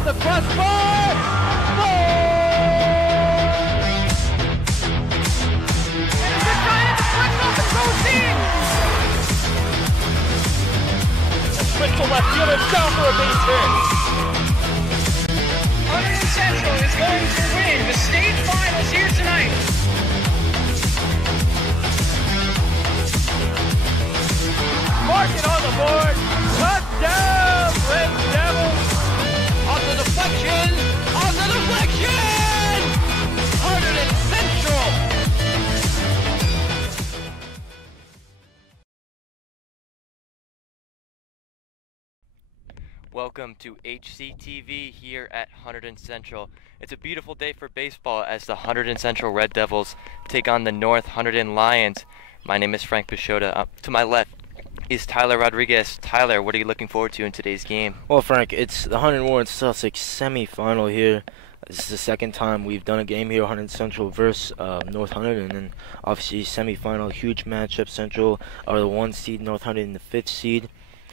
off the crossbar. Goal! And it's a giant deflection off the goal team. A switch to left field and down for a base hit. Hunterdon Central is going to win the state finals here tonight. Mark it on the board. Touchdown, Red Devils. On the deflection. On the deflection. Hunterdon Central. Welcome to HCTV here at Hunterdon Central. It's a beautiful day for baseball as the Hunterdon Central Red Devils take on the North Hunterdon Lions. My name is Frank Pichota. To my left is Tyler Rodriguez. Tyler, what are you looking forward to in today's game? Well, Frank, it's the Hunterdon Warren Sussex semi-final here. This is the second time we've done a game here, Hunterdon Central versus North Hunterdon, and obviously semi-final, huge matchup. Central are the 1 seed, North Hunterdon the 5th seed.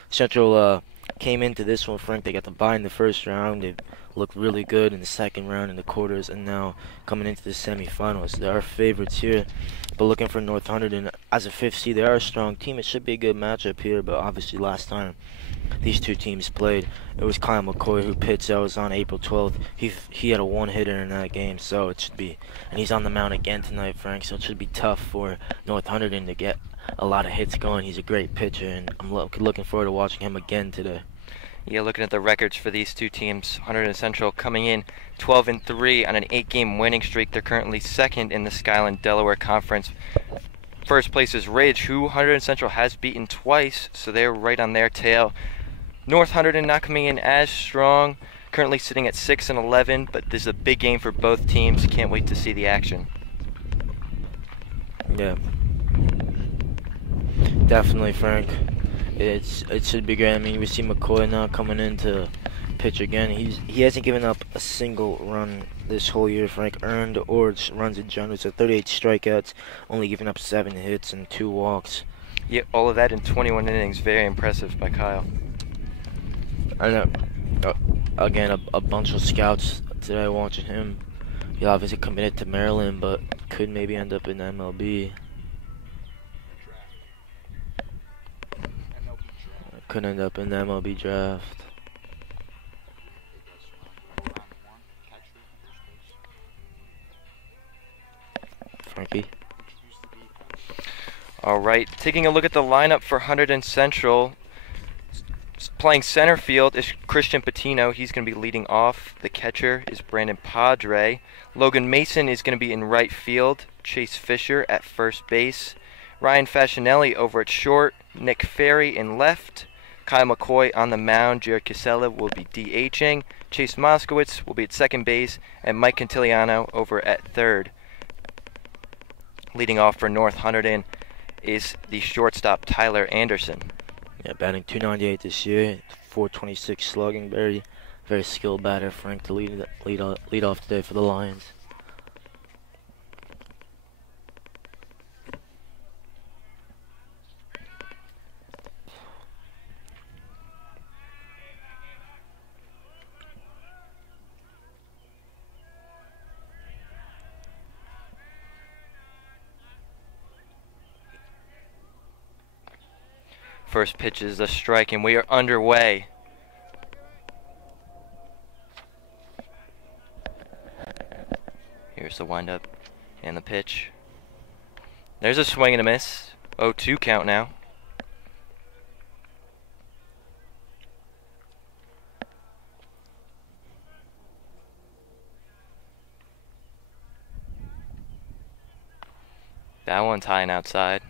Central came into this one, Frank. They got the bye in the first round. They looked really good in the second round, in the quarters, and now coming into the semifinals. They are favorites here, but looking for North Hunterdon as a 5th seed. They are a strong team. It should be a good matchup here, but obviously last time these two teams played, it was Kyle McCoy who pitched. That was on April 12th. He had a one-hitter in that game, so it should be, and he's on the mound again tonight, Frank, so it should be tough for North Hunterdon to get a lot of hits going. He's a great pitcher, and I'm looking forward to watching him again today. Yeah, looking at the records for these two teams, Hunterdon Central coming in 12-3 on an 8-game winning streak. They're currently 2nd in the Skyline Delaware Conference. First place is Ridge, who Hunterdon Central has beaten twice, so they're right on their tail. North Hunterdon not coming in as strong, currently sitting at 6-11, but this is a big game for both teams. Can't wait to see the action. Yeah, definitely, Frank. It should be great. I mean, we see McCoy now coming in to pitch again. He hasn't given up a single run this whole year, Frank. Earned or runs in general. So 38 strikeouts, only giving up 7 hits and 2 walks. Yeah, all of that in 21 innings. Very impressive by Kyle. I know. Again, a bunch of scouts today watching him. He obviously committed to Maryland, but could maybe end up in MLB. Could end up in the MLB draft. Frankie. All right, taking a look at the lineup for Hunterdon Central. Playing center field is Christian Patino. He's going to be leading off. The catcher is Brandon Padre. Logan Mason is going to be in right field. Chase Fisher at first base. Ryan Fascinelli over at short. Nick Ferry in left. Kyle McCoy on the mound. Jared Casella will be DHing. Chase Moskowitz will be at second base. And Mike Cantiliano over at third. Leading off for North Hunterdon is the shortstop Tyler Anderson. Yeah, batting .298 this year, .426 slugging. Very skilled batter, Frank, to lead off today for the Lions. First pitch is a strike, and we are underway. Here's the windup and the pitch. There's a swing and a miss. 0-2 count now. That one's high and outside.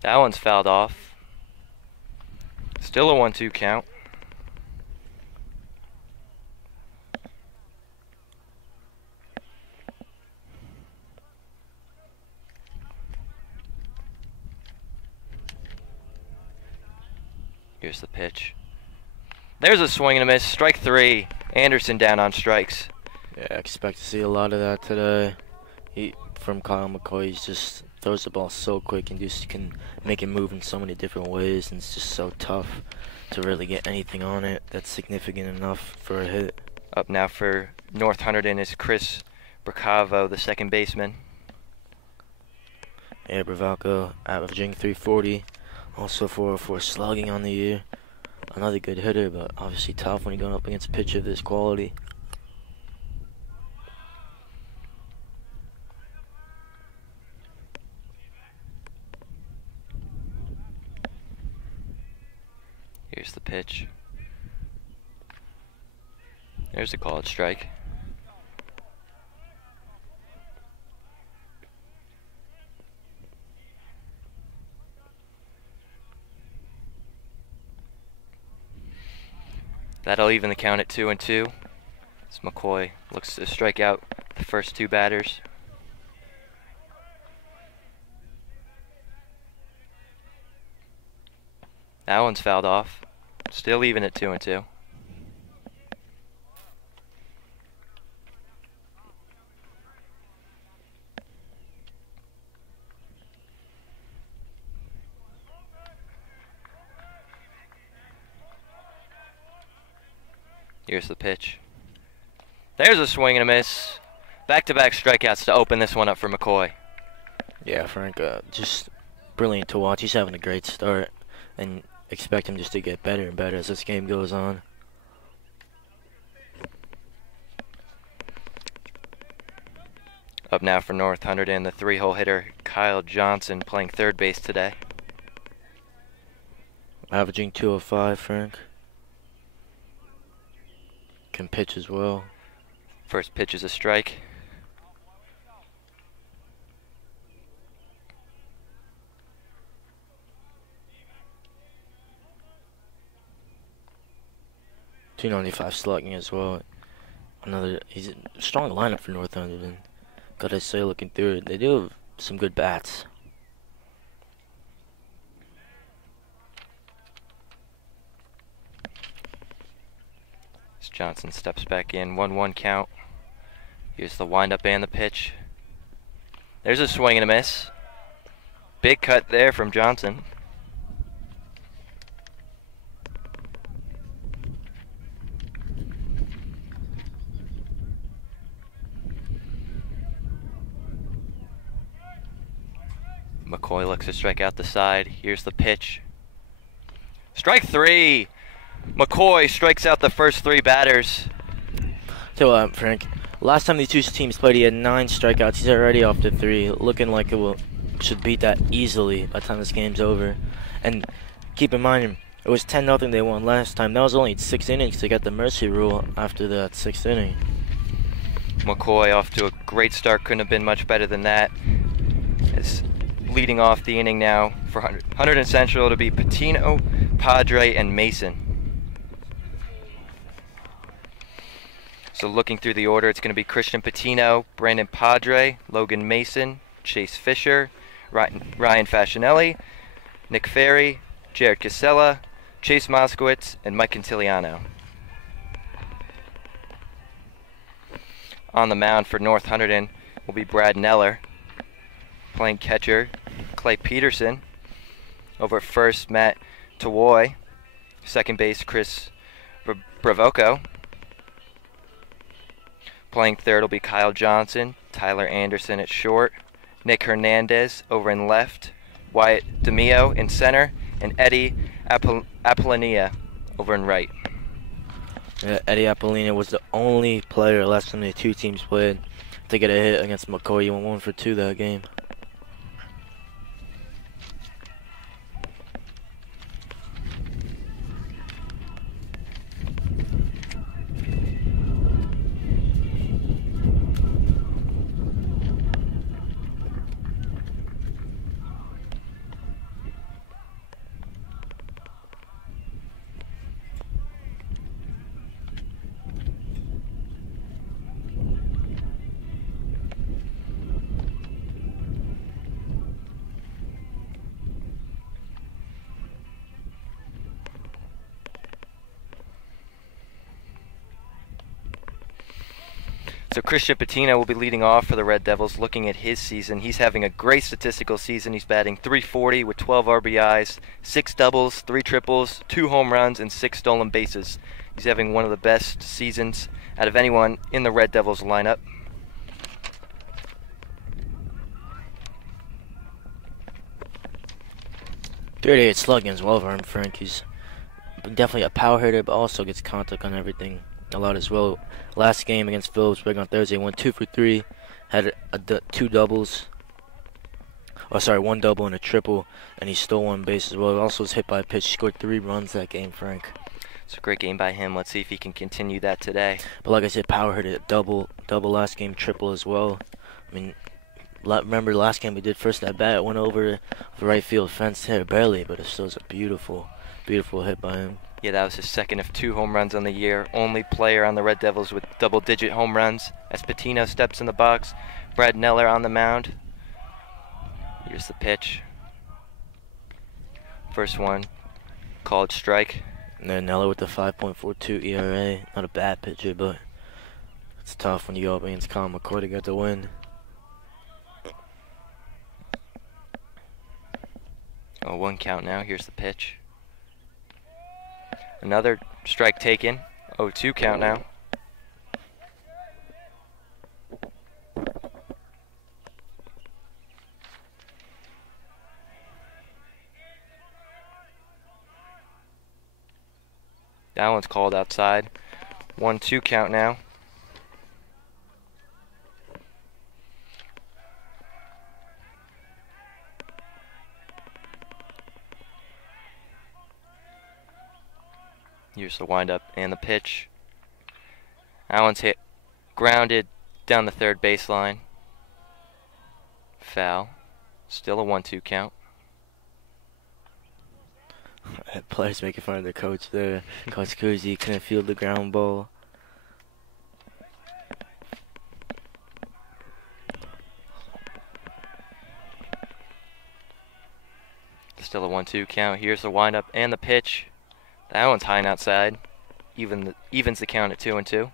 That one's fouled off. Still a 1-2 count. Here's the pitch. There's a swing and a miss. Strike 3. Anderson down on strikes. Yeah, I expect to see a lot of that today. from Kyle McCoy. He just throws the ball so quick and just can make it move in so many different ways, and it's just so tough to really get anything on it that's significant enough for a hit. Up now for North Hunterdon is Chris Bracavo, the second baseman. Yeah, Bracavo averaging 340, also 404 slugging on the year. Another good hitter, but obviously tough when you're going up against a pitcher of this quality. Here's the pitch. There's a called strike. That'll even the count at 2-2. As McCoy looks to strike out the first two batters. That one's fouled off. Still even at 2-2. Here's the pitch. There's a swing and a miss. Back-to-back strikeouts to open this one up for McCoy. Yeah, Frank, just brilliant to watch. He's having a great start, and expect him just to get better and better as this game goes on. Up now for North Hunterdon, the three-hole hitter Kyle Johnson, playing third base today. Averaging 205, Frank. Can pitch as well. First pitch is a strike. .295 slugging as well. He's a strong lineup for North Hunterdon. Gotta say, looking through it, they do have some good bats. As Johnson steps back in, 1-1 count. Here's the windup and the pitch. There's a swing and a miss. Big cut there from Johnson. McCoy looks to strike out the side. Here's the pitch. Strike three. McCoy strikes out the first three batters. Tell you what, Frank, last time these two teams played, he had 9 strikeouts. He's already off to 3, looking like should beat that easily by the time this game's over. And keep in mind, it was 10-0 they won last time. That was only 6 innings to get the mercy rule after that 6th inning. McCoy off to a great start. Couldn't have been much better than that. It's leading off the inning now for Hunterdon Central to be Patino, Padre, and Mason. So looking through the order, it's going to be Christian Patino, Brandon Padre, Logan Mason, Chase Fisher, Ryan Fascinelli, Nick Ferry, Jared Casella, Chase Moskowitz, and Mike Cantiliano. On the mound for North Hunterdon will be Brad Neller. Playing catcher, Clay Peterson. Over at first, Matt Tawoy. Second base, Chris Bravoco. Playing third will be Kyle Johnson, Tyler Anderson at short, Nick Hernandez over in left, Wyatt DeMio in center, and Eddie Apollonia over in right. Yeah, Eddie Apollonia was the only player last time the two teams played to get a hit against McCoy. He went 1 for 2 that game. So Christian Patino will be leading off for the Red Devils. Looking at his season, he's having a great statistical season. He's batting .340 with 12 RBIs, 6 doubles, 3 triples, 2 home runs, and 6 stolen bases. He's having one of the best seasons out of anyone in the Red Devils lineup. .38 slugging as well for him, Frank. He's definitely a power hitter, but also gets contact on everything a lot as well. Last game against Phillipsburg on Thursday, went 2 for 3, had 2 doubles. Oh, sorry, 1 double and a triple, and he stole 1 base as well. He also was hit by a pitch. He scored 3 runs that game, Frank. It's a great game by him. Let's see if he can continue that today. But like I said, power hitter, double last game, triple as well. I mean, remember the last game we did first at bat, it went over the right field fence there, barely, but it still was a beautiful hit by him. Yeah, that was his second of 2 home runs on the year. Only player on the Red Devils with double-digit home runs. As Patino steps in the box, Brad Neller on the mound. Here's the pitch. First one, called strike. And then Neller with the 5.42 ERA. Not a bad pitcher, but it's tough when you go up against Colin McCoy to get the win. Oh, 1 count now. Here's the pitch. Another strike taken. 0-2 count now. That one's called outside. 1-2 count now. Here's the windup and the pitch. That one's hit, grounded down the third baseline. Foul. Still a 1-2 count. Players making fun of the coach there. Coach Kuzi couldn't field the ground ball. Still a 1-2 count. Here's the windup and the pitch. That one's high and outside. Evens the count at 2-2.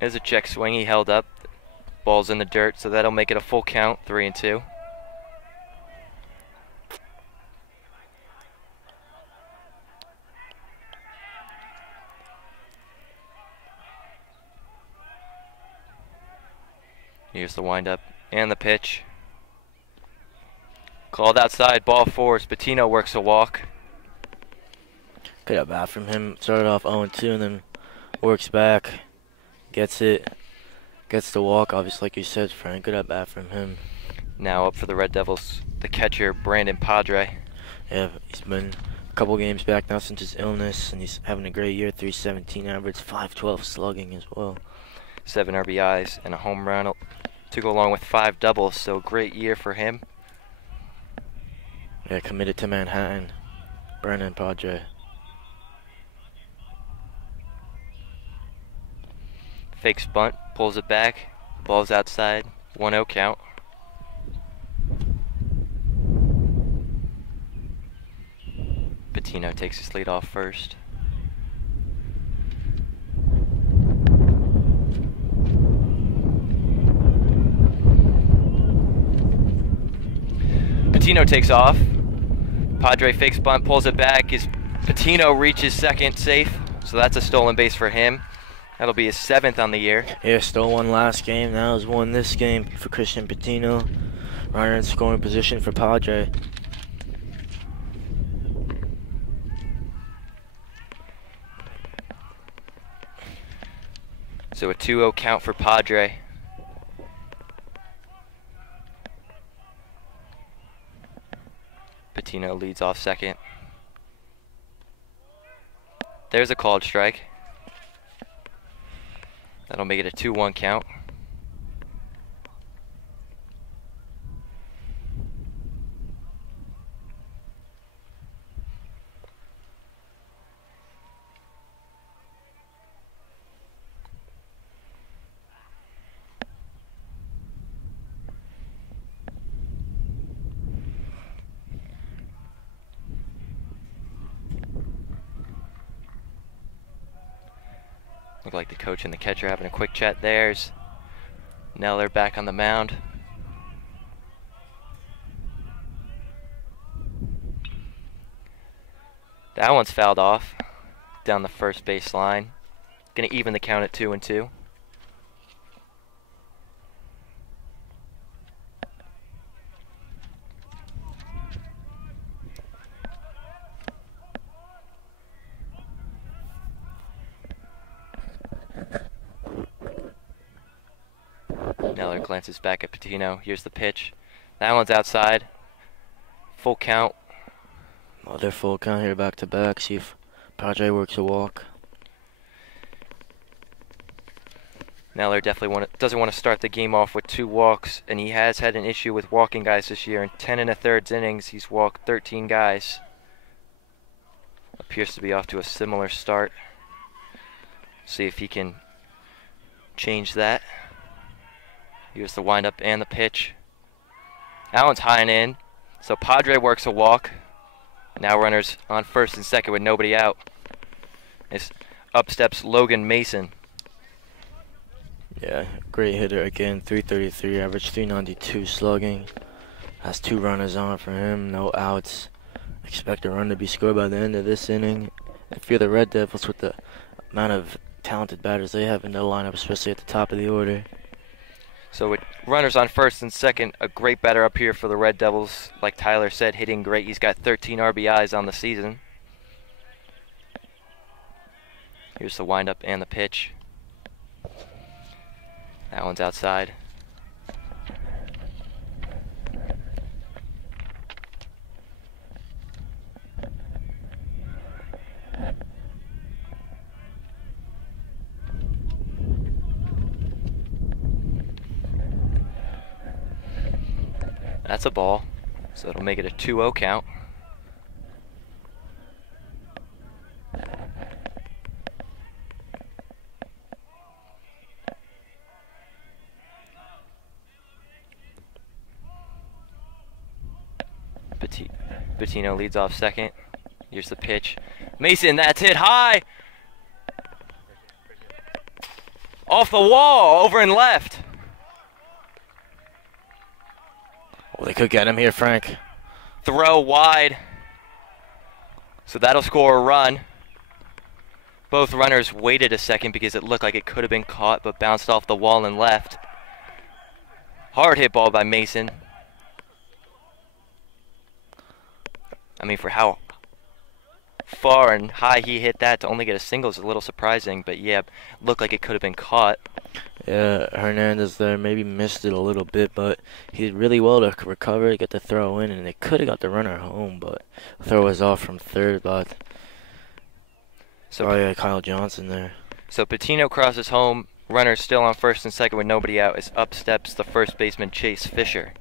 There's a check swing. He held up. Ball's in the dirt, so that'll make it a full count, 3-2. Here's the windup and the pitch. Called outside, ball 4. Patino works a walk. Good at bat from him. Started off 0-2 and then works back. Gets it. Gets the walk, obviously, like you said, Frank. Good at bat from him. Now up for the Red Devils, the catcher, Brandon Padre. Yeah, he's been a couple games back now since his illness, and he's having a great year. .317 average, .512 slugging as well. 7 RBIs and a home run to go along with 5 doubles, so great year for him. Yeah, committed to Manhattan. Brandon Padre. Fakes bunt, pulls it back, ball's outside, 1-0 count. Patino takes his lead off first. Patino takes off. Padre fakes bunt, pulls it back. Patino reaches second safe, so that's a stolen base for him. That'll be his 7th on the year. Yeah, stole 1 last game. Now has 1 this game for Christian Patino. Runner in scoring position for Padre. So a 2-0 count for Padre. Patino leads off second. There's a called strike. That'll make it a 2-1 count. Look like the coach and the catcher having a quick chat. There's Neller back on the mound. That one's fouled off down the first base line. Gonna even the count at 2-2. Neller glances back at Patino. Here's the pitch. That one's outside. Full count. Well, they're full count here back to back. See if Padre works a walk. Neller definitely doesn't want to start the game off with 2 walks, and he has had an issue with walking guys this year. In 10 1/3 innings, he's walked 13 guys. Appears to be off to a similar start. See if he can change that. Here's the windup and the pitch. That one's high and in. So Padre works a walk. Now runners on first and second with nobody out. Up steps Logan Mason. Yeah, great hitter again. 333 average, 392 slugging. Has 2 runners on for him, no outs. Expect a run to be scored by the end of this inning. If you're the Red Devils, with the amount of talented batters they have in their lineup, especially at the top of the order. So with runners on first and second, a great batter up here for the Red Devils. Like Tyler said, hitting great. He's got 13 RBIs on the season. Here's the windup and the pitch. That one's outside. That's a ball, so it'll make it a 2-0 count. Patino leads off second. Here's the pitch. Mason, that's hit high. Off the wall, over and left. Oh, they could get him here, Frank. Throw wide. So that'll score a run. Both runners waited a second because it looked like it could have been caught, but bounced off the wall and left. Hard hit ball by Mason. I mean, for how far and high he hit that, to only get a single is a little surprising, but yeah, looked like it could have been caught. Yeah, Hernandez there maybe missed it a little bit, but he did really well to recover, get the throw in, and they could have got the runner home, but the throw was off from third, but sorry, Kyle Johnson there. So Patino crosses home, runner still on first and second with nobody out, as up steps the first baseman Chase Fisher.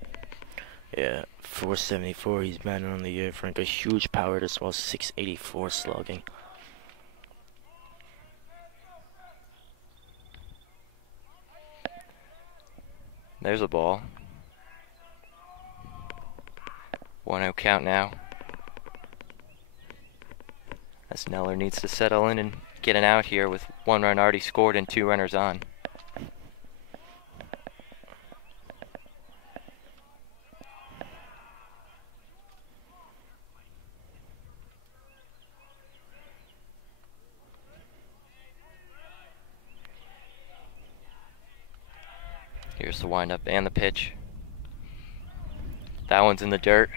Yeah, 474, he's batting on the year, Frank. A huge power as well, 684 slugging. There's a ball. 1-0 count now. As Neller needs to settle in and get an out here with 1 run already scored and 2 runners on. Here's the windup and the pitch. That one's in the dirt.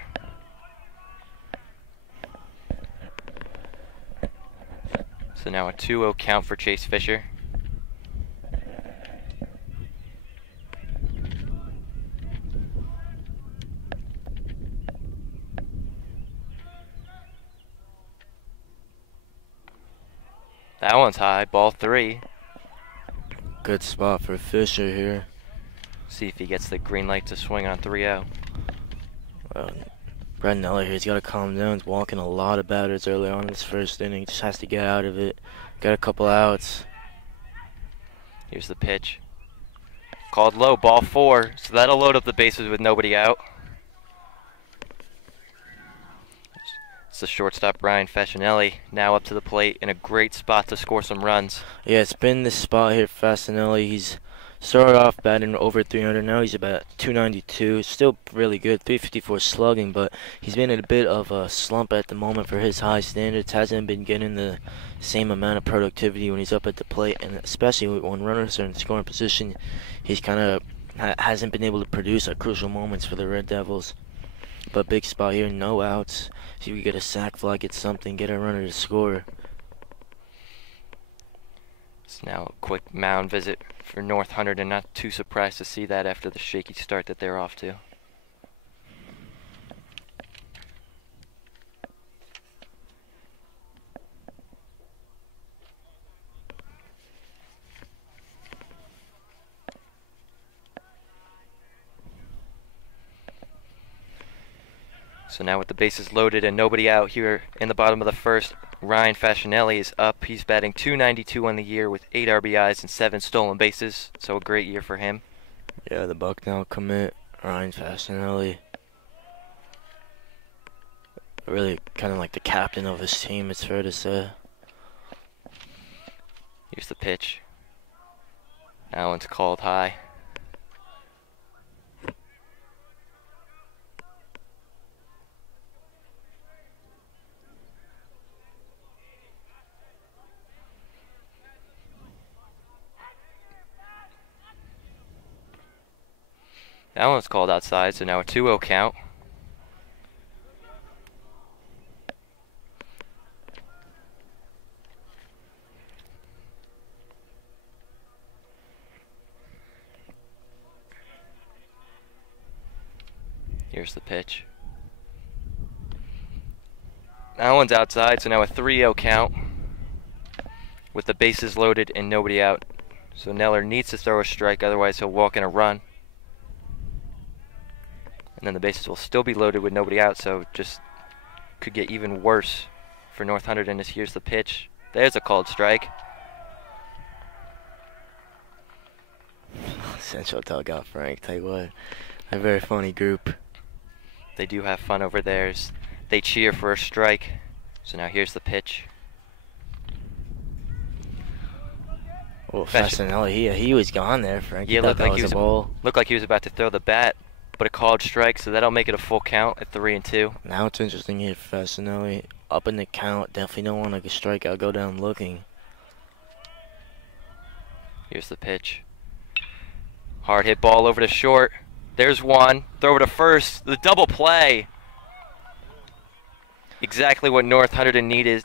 So now a 2-0 count for Chase Fisher. That one's high, ball 3. Good spot for Fisher here. See if he gets the green light to swing on 3-0. Brad Neller here, he's got to calm down. He's walking a lot of batters early on in this first inning. Just has to get out of it. Got a couple outs. Here's the pitch. Called low, ball 4. So that'll load up the bases with nobody out. It's the shortstop Ryan Fascinelli now up to the plate in a great spot to score some runs. Yeah, it's been this spot here, Fasinelli. He's started off batting over 300. Now he's about 292. Still really good, 354 slugging, but he's been in a bit of a slump at the moment for his high standards. Hasn't been getting the same amount of productivity when he's up at the plate, and especially when runners are in scoring position, he's kind of hasn't been able to produce at crucial moments for the Red Devils. But big spot here, no outs. See if we get a sac fly, get something, get a runner to score. It's now a quick mound visit for North Hunterdon. Not too surprised to see that after the shaky start that they're off to. So now with the bases loaded and nobody out here in the bottom of the first, Ryan Fascinelli is up. He's batting .292 on the year with 8 RBIs and 7 stolen bases. So a great year for him. Yeah, the Bucknell commit, Ryan Fascinelli. Really kind of like the captain of his team, it's fair to say. Here's the pitch. That one's called high. That one's called outside, so now a 2-0 count. Here's the pitch. That one's outside, so now a 3-0 count with the bases loaded and nobody out. So Neller needs to throw a strike, otherwise he'll walk in a run. And then the bases will still be loaded with nobody out, so just could get even worse for North Hunterdon. As here's the pitch. There's a called strike. Central dugout, Frank. Tell you what, a very funny group. They do have fun over there. They cheer for a strike. So now here's the pitch. Oh, Fascinelli, he was gone there, Frank. Yeah, looked like he was about to throw the bat, but a called strike, so that'll make it a full count at 3-2. Now it's interesting here, Fascinelli. Up in the count, definitely don't want to strike out, go down looking. Here's the pitch. Hard hit ball over to short. There's one. Throw it to first. The double play. Exactly what North Hunterdon needed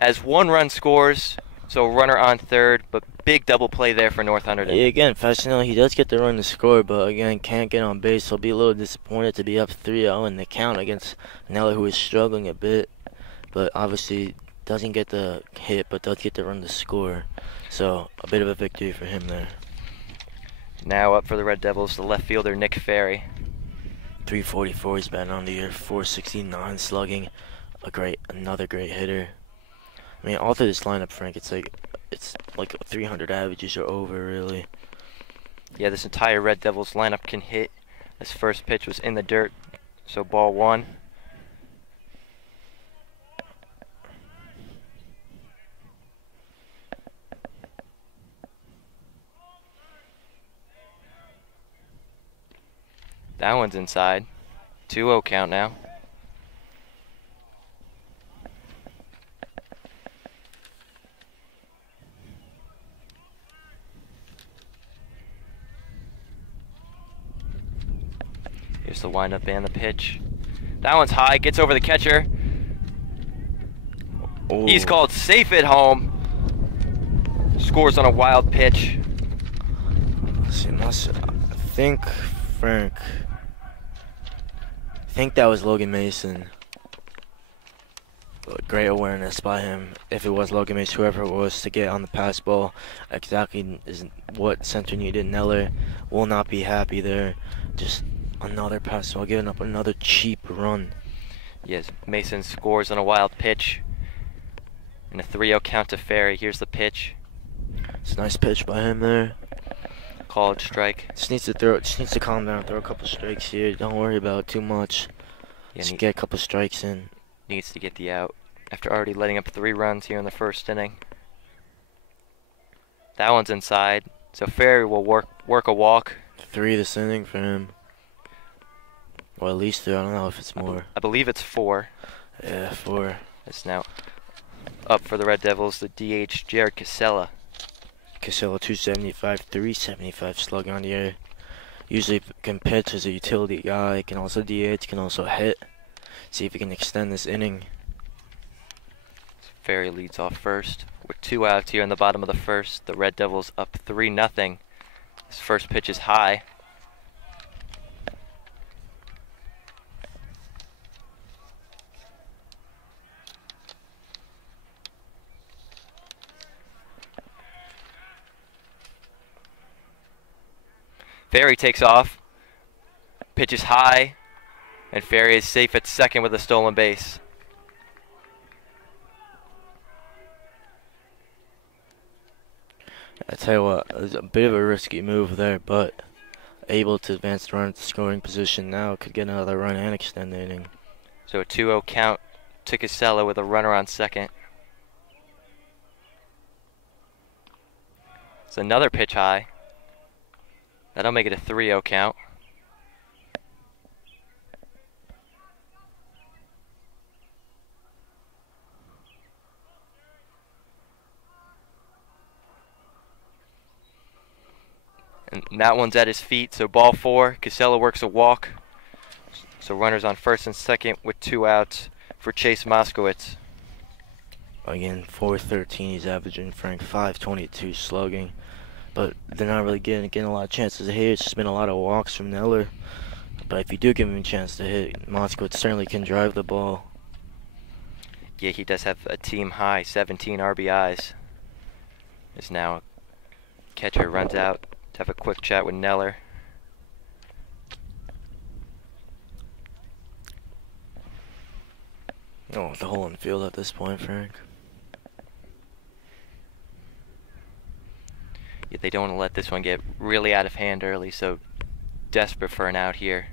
as one run scores. So runner on third, but big double play there for North Hunterdon. Yeah, again, Fascinelli, he does get the run to score, but again, can't get on base. He'll be a little disappointed to be up 3-0 in the count against Neller, who is struggling a bit. But obviously doesn't get the hit, but does get the run to score. So a bit of a victory for him there. Now up for the Red Devils, the left fielder Nick Ferry. 344 he's batting on the year, 469 slugging. Another great hitter. I mean, all through this lineup, Frank, it's like 300 averages or over, really. Yeah, this entire Red Devils lineup can hit. This first pitch was in the dirt, so ball 1. That one's inside. 2-0 count now. Here's the windup and the pitch. That one's high, gets over the catcher. Ooh. He's called safe at home. Scores on a wild pitch. I think, Frank, that was Logan Mason. Great awareness by him. If it was Logan Mason, whoever it was, to get on the pass ball, exactly is what center needed. Neller will not be happy there. Just another pass ball, giving up another cheap run. Yes, Mason scores on a wild pitch. And a 3-0 count to Ferry. Here's the pitch. It's a nice pitch by him there. Called strike. Just needs to calm down, throw a couple strikes here. Don't worry about it too much. Yeah, Just get a couple strikes in. needs to get the out after already letting up 3 runs here in the first inning. That one's inside, so Ferry will work a walk. 3 this inning for him. Or at least 3, I don't know if it's more. I believe it's 4. Yeah, 4. It's now up for the Red Devils, the DH, Jared Casella. Casella 275, 375 slug on the air. Usually can pitch as a utility guy, can also DH, can also hit. See if he can extend this inning. Ferry leads off first. With 2 outs here in the bottom of the first. The Red Devils up 3-0. His first pitch is high. Ferry takes off. Pitch is high. And Ferry is safe at second with a stolen base. I tell you what, it was a bit of a risky move there, but able to advance the run to scoring position now, could get another run and extend the inning. So a 2-0 count to Casella with a runner on second. It's another pitch high. That'll make it a 3-0 count. And that one's at his feet, so ball 4. Casella works a walk. So runners on first and second with 2 outs for Chase Moskowitz. Again, 413 he's averaging, Frank 522 slugging. But they're not really getting a lot of chances to hit. It's just been a lot of walks from Neller. But if you do give him a chance to hit, Moskowitz certainly can drive the ball. Yeah, he does have a team high 17 RBIs. As now catcher runs out to have a quick chat with Neller. Oh, the hole in field at this point, Frank. Yeah, they don't want to let this one get really out of hand early, so desperate for an out here.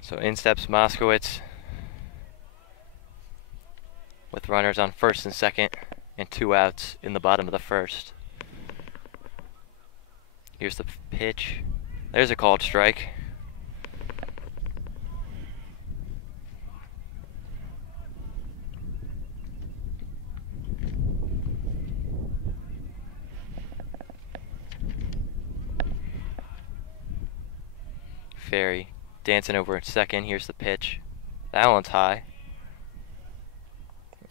So in steps Moskowitz with runners on first and second and 2 outs in the bottom of the first. Here's the pitch. There's a called strike. Ferry dancing over at second. Here's the pitch. That one's high.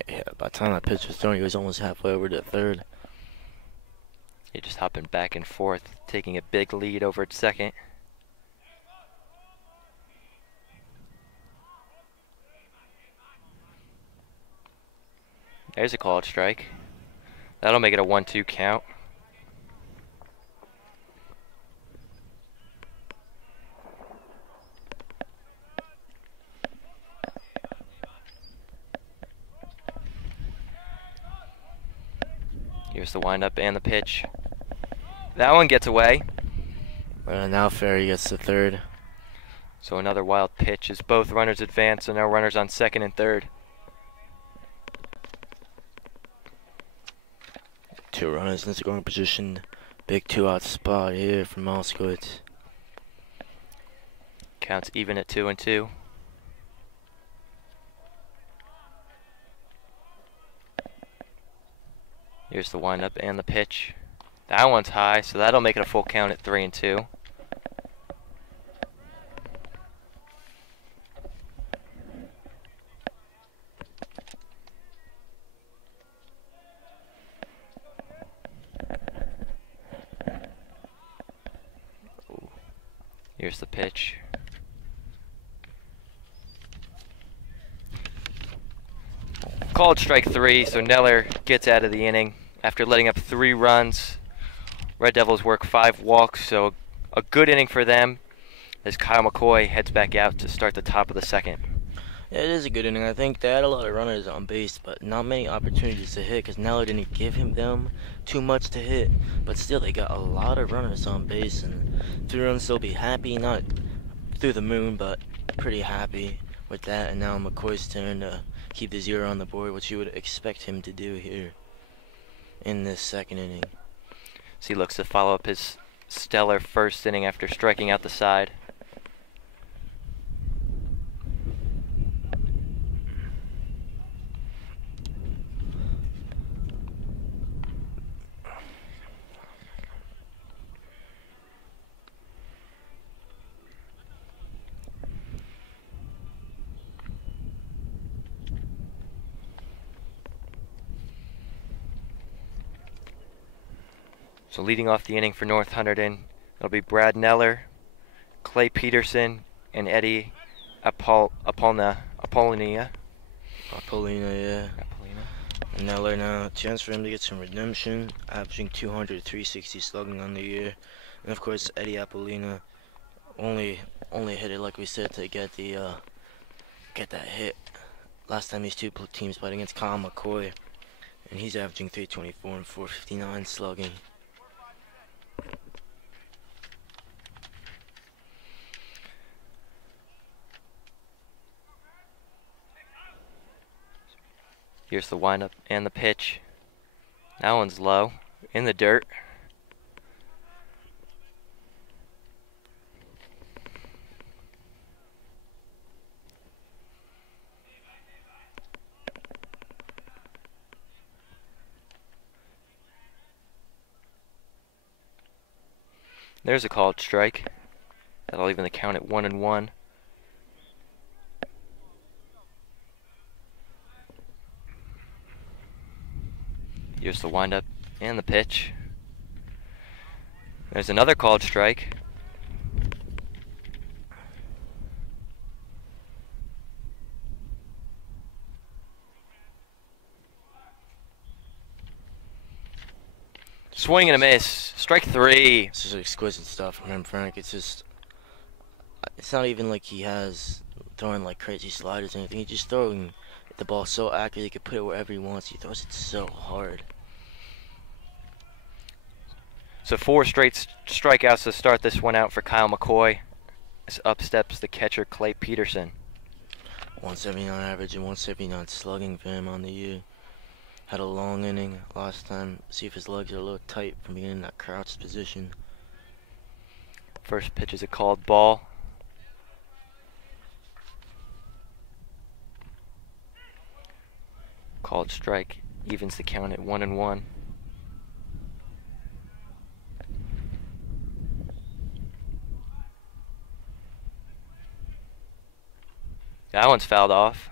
Yeah, by the time that pitch was thrown, he was almost halfway over to third. You're just hopping back and forth, taking a big lead over at second. There's a called strike. That'll make it a 1-2 count. Here's the windup and the pitch. That one gets away. Now Ferry gets to third. So another wild pitch as both runners advance, so now runners on second and third. 2 runners in the scoring position. Big 2-out spot here for Moskowitz. Counts even at 2-2. Here's the windup and the pitch. That one's high, so that'll make it a full count at 3-2. Here's the pitch. Called strike 3, so Neller gets out of the inning after letting up 3 runs Red Devils work 5 walks, so a good inning for them as Kyle McCoy heads back out to start the top of the second. Yeah, it is a good inning. I think they had a lot of runners on base, but not many opportunities to hit because Neller didn't give them too much to hit. But still, they got a lot of runners on base, and 3 runs, they'll be happy. Not through the moon, but pretty happy with that. And now McCoy's turn to keep the 0 on the board, which you would expect him to do here in this second inning. So he looks to follow up his stellar first inning after striking out the side. So leading off the inning for North Hunterdon, it'll be Brad Neller, Clay Peterson, and Eddie Apollina. Paulina, yeah. And Neller now, chance for him to get some redemption, averaging 200, 360 slugging on the year. And of course, Eddie Apollina only hit it, like we said, to get that hit. Last time these two teams played against Kyle McCoy, and he's averaging 324 and 459 slugging. Here's the windup and the pitch. That one's low, in the dirt. There's a called strike. That'll even the count at 1-1. Here's the windup and the pitch. There's another called strike. Swing and a miss. Strike 3. This is exquisite stuff from him, Frank. It's not even like he has throwing like crazy sliders or anything. He's just throwing the ball so accurate he can put it wherever he wants. He throws it so hard. So 4 straight strikeouts to start this one out for Kyle McCoy. As up steps the catcher Clay Peterson. 179 average and 179 slugging for him on the year. Had a long inning last time. See if his legs are a little tight from being in that crouched position. First pitch is a called ball. Called strike evens the count at 1-1. That one's fouled off.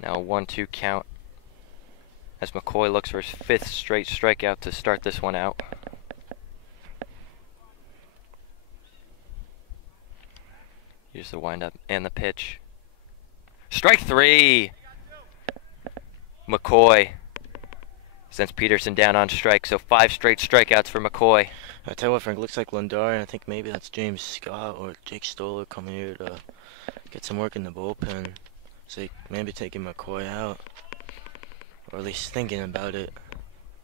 Now a 1-2 count as McCoy looks for his 5th straight strikeout to start this one out. Here's the windup and the pitch. Strike 3! McCoy sends Peterson down on strike, so 5 straight strikeouts for McCoy. I tell you what, Frank, looks like Lundar, and I think maybe that's James Scott or Jake Stoller coming here to get some work in the bullpen. So maybe taking McCoy out, or at least thinking about it.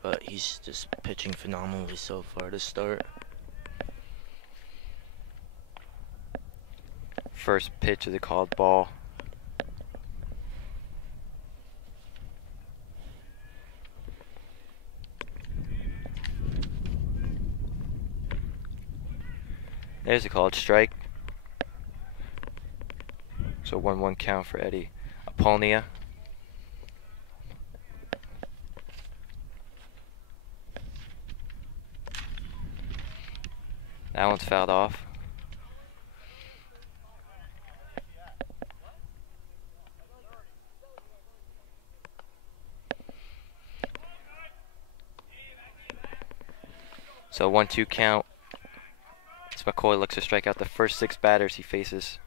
But he's just pitching phenomenally so far to start. First pitch of the called ball. There's a called strike. So 1-1 count for Eddie Apollina. That one's fouled off. So 1-2 count. As McCoy looks to strike out the first 6 batters he faces.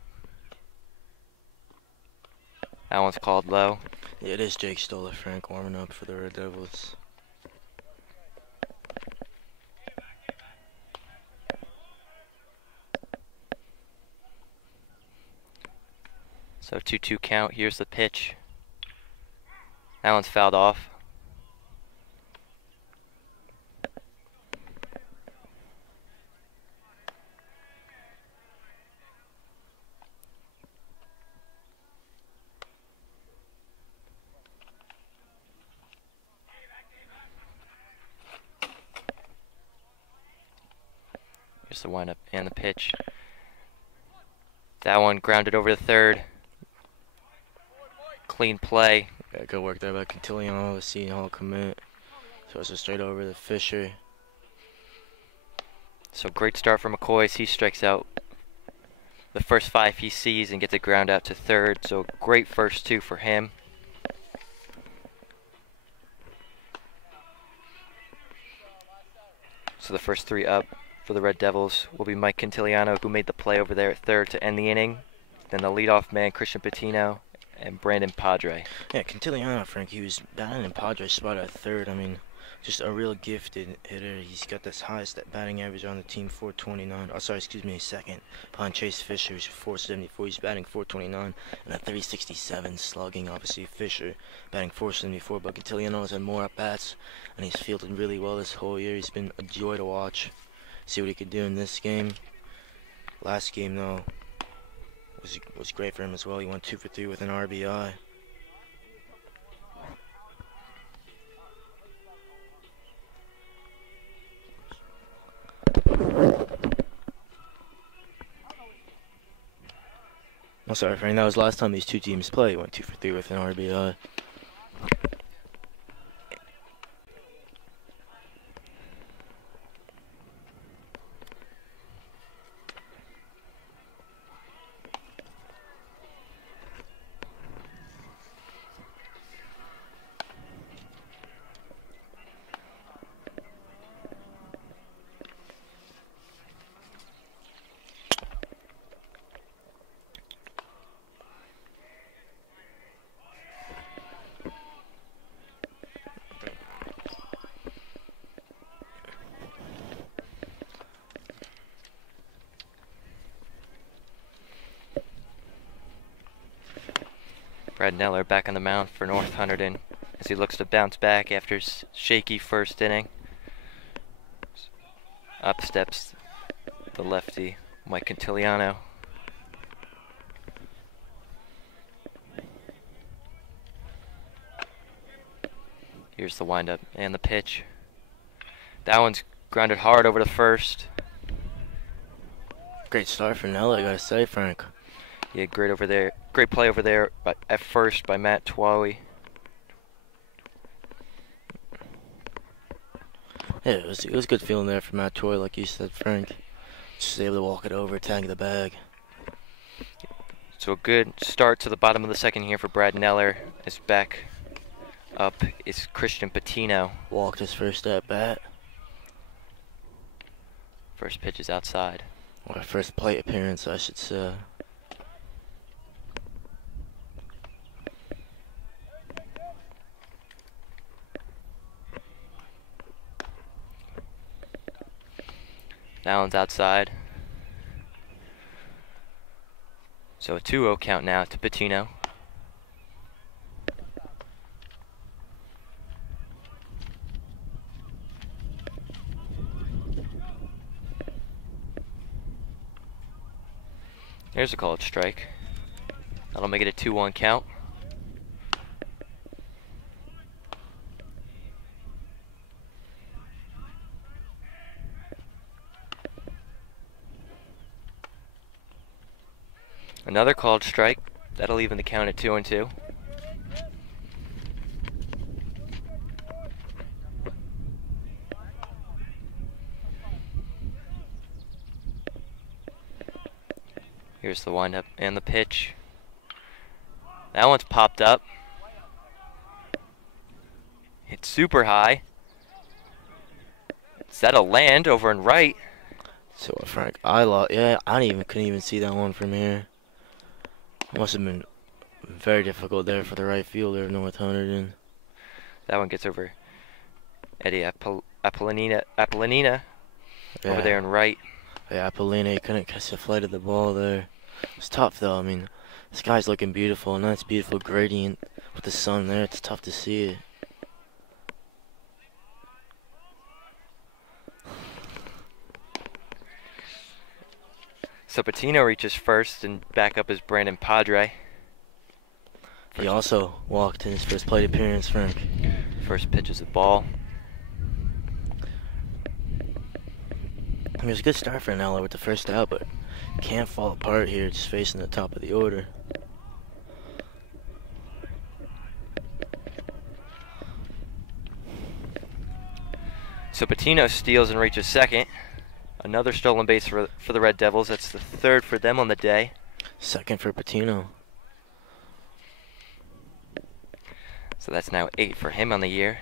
That one's called low. Yeah, it is Jake Stoller, Frank, warming up for the Red Devils. So 2-2 count. Here's the pitch. That one's fouled off. Here's the windup and the pitch. That one grounded over the third. Clean play. Yeah, good work there by Cantiliano, the Seton Hall commit. So it's a straight over to Fisher. So great start for McCoy. He strikes out the first 5 he sees and gets a ground out to third. So great first 2 for him. So the first 3 up for the Red Devils will be Mike Cantiliano, who made the play over there at third to end the inning. Then the leadoff man, Christian Patino, and Brandon Padre. Yeah, Cantiliano, Frank, he was batting in Padre's spot at third. I mean, just a real gifted hitter. He's got this highest batting average on the team, 429. Oh, sorry, excuse me, second. Behind Chase Fisher, who's 474. He's batting 429 and a 367 slugging. Obviously, Fisher batting 474, but Cantiliano's had more at-bats, and he's fielded really well this whole year. He's been a joy to watch. See what he could do in this game. Last game, though, was great for him as well. He went 2 for 3 with an RBI. I'm sorry, Frank. That was last time these two teams played. He went 2 for 3 with an RBI. Brad Neller back on the mound for North Hunterdon as he looks to bounce back after his shaky first inning. Up steps the lefty, Mike Cantiliano. Here's the windup and the pitch. That one's grounded hard over to first. Great start for Nella, I gotta say, Frank. Yeah, great over there. Great play over there at first by Matt Twawi. Yeah, it was good feeling there for Matt Toy, like you said, Frank. Just able to walk it over, tag the bag. So a good start to the bottom of the second here for Brad Neller. As back up is Christian Patino. Walked his first at bat. First pitch is outside. Or first plate appearance, I should say. That one's outside. So a 2-0 count now to Patino. There's a called strike. That'll make it a 2-1 count. Another called strike. That'll even the count at 2-2. Here's the windup and the pitch. That one's popped up. It's super high. Is that a land over and right? So Frank, yeah, couldn't even see that one from here. Must have been Very difficult there for the right fielder of North Hunterdon. That one gets over Eddie Apollinina over there in right. Yeah, Apollina couldn't catch the flight of the ball there. It's tough though. I mean, the sky's looking beautiful. Nice, beautiful gradient with the sun there. It's tough to see it. So Patino reaches first, and back up is Brandon Padre. He also walked in his first plate appearance, Frank. First pitch is a ball. It was a good start for Anello with the first out, but can't fall apart here, just facing the top of the order. So Patino steals and reaches second. Another stolen base for the Red Devils. That's the third for them on the day. Second for Patino. So that's now 8 for him on the year.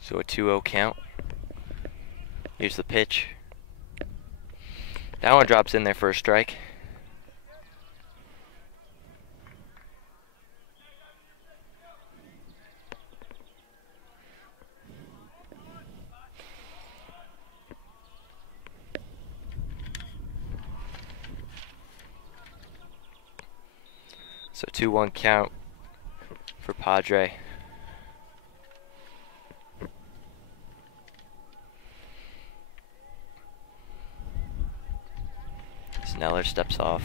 So a 2-0 count. Here's the pitch. That one drops in there for a strike. So 2-1 count for Padre. Sneller steps off.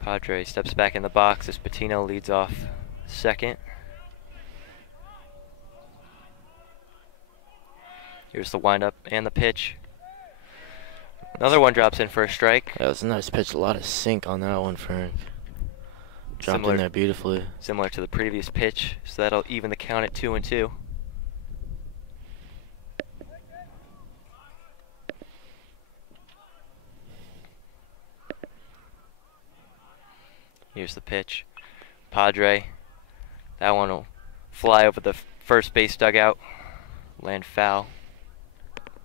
Padre steps back in the box as Patino leads off second. Here's the windup and the pitch. Another one drops in for a strike. That was a nice pitch. A lot of sink on that one, Frank. Dropped in there beautifully. Similar to the previous pitch, so that'll even the count at 2-2. Here's the pitch. Padre. That one will fly over the first base dugout. Land foul.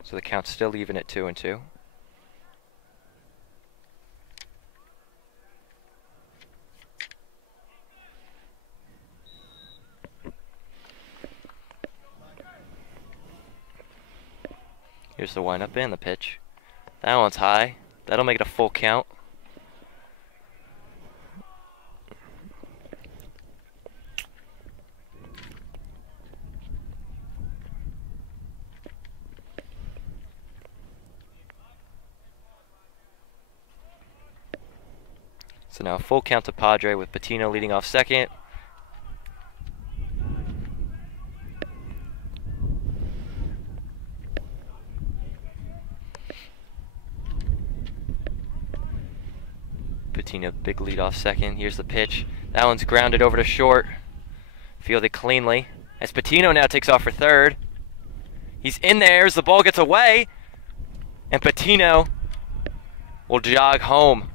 So the count's still even at 2-2. Here's the windup and the pitch. That one's high. That'll make it a full count. So now a full count to Padre with Patino leading off second. Patino big lead off second. Here's the pitch. That one's grounded over to short. Fielded cleanly. As Patino now takes off for third. He's in there as the ball gets away. And Patino will jog home.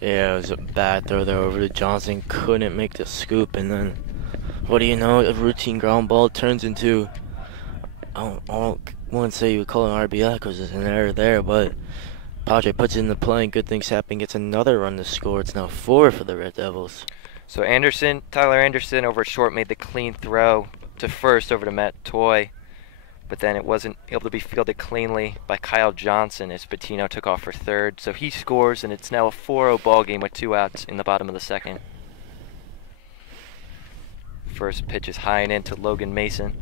Yeah, it was a bad throw there over to Johnson. Couldn't make the scoop, and then, what do you know, a routine ground ball turns into, I wouldn't say you would call it an RBI because there's an error there, but Padre puts it in the play and good things happen, gets another run to score. It's now 4 for the Red Devils. So Tyler Anderson over at short made the clean throw to first over to Matt Toy, but then it wasn't able to be fielded cleanly by Kyle Johnson as Patino took off for third. So he scores, and it's now a 4-0 ball game with 2 outs in the bottom of the second. First pitch is high and in to Logan Mason,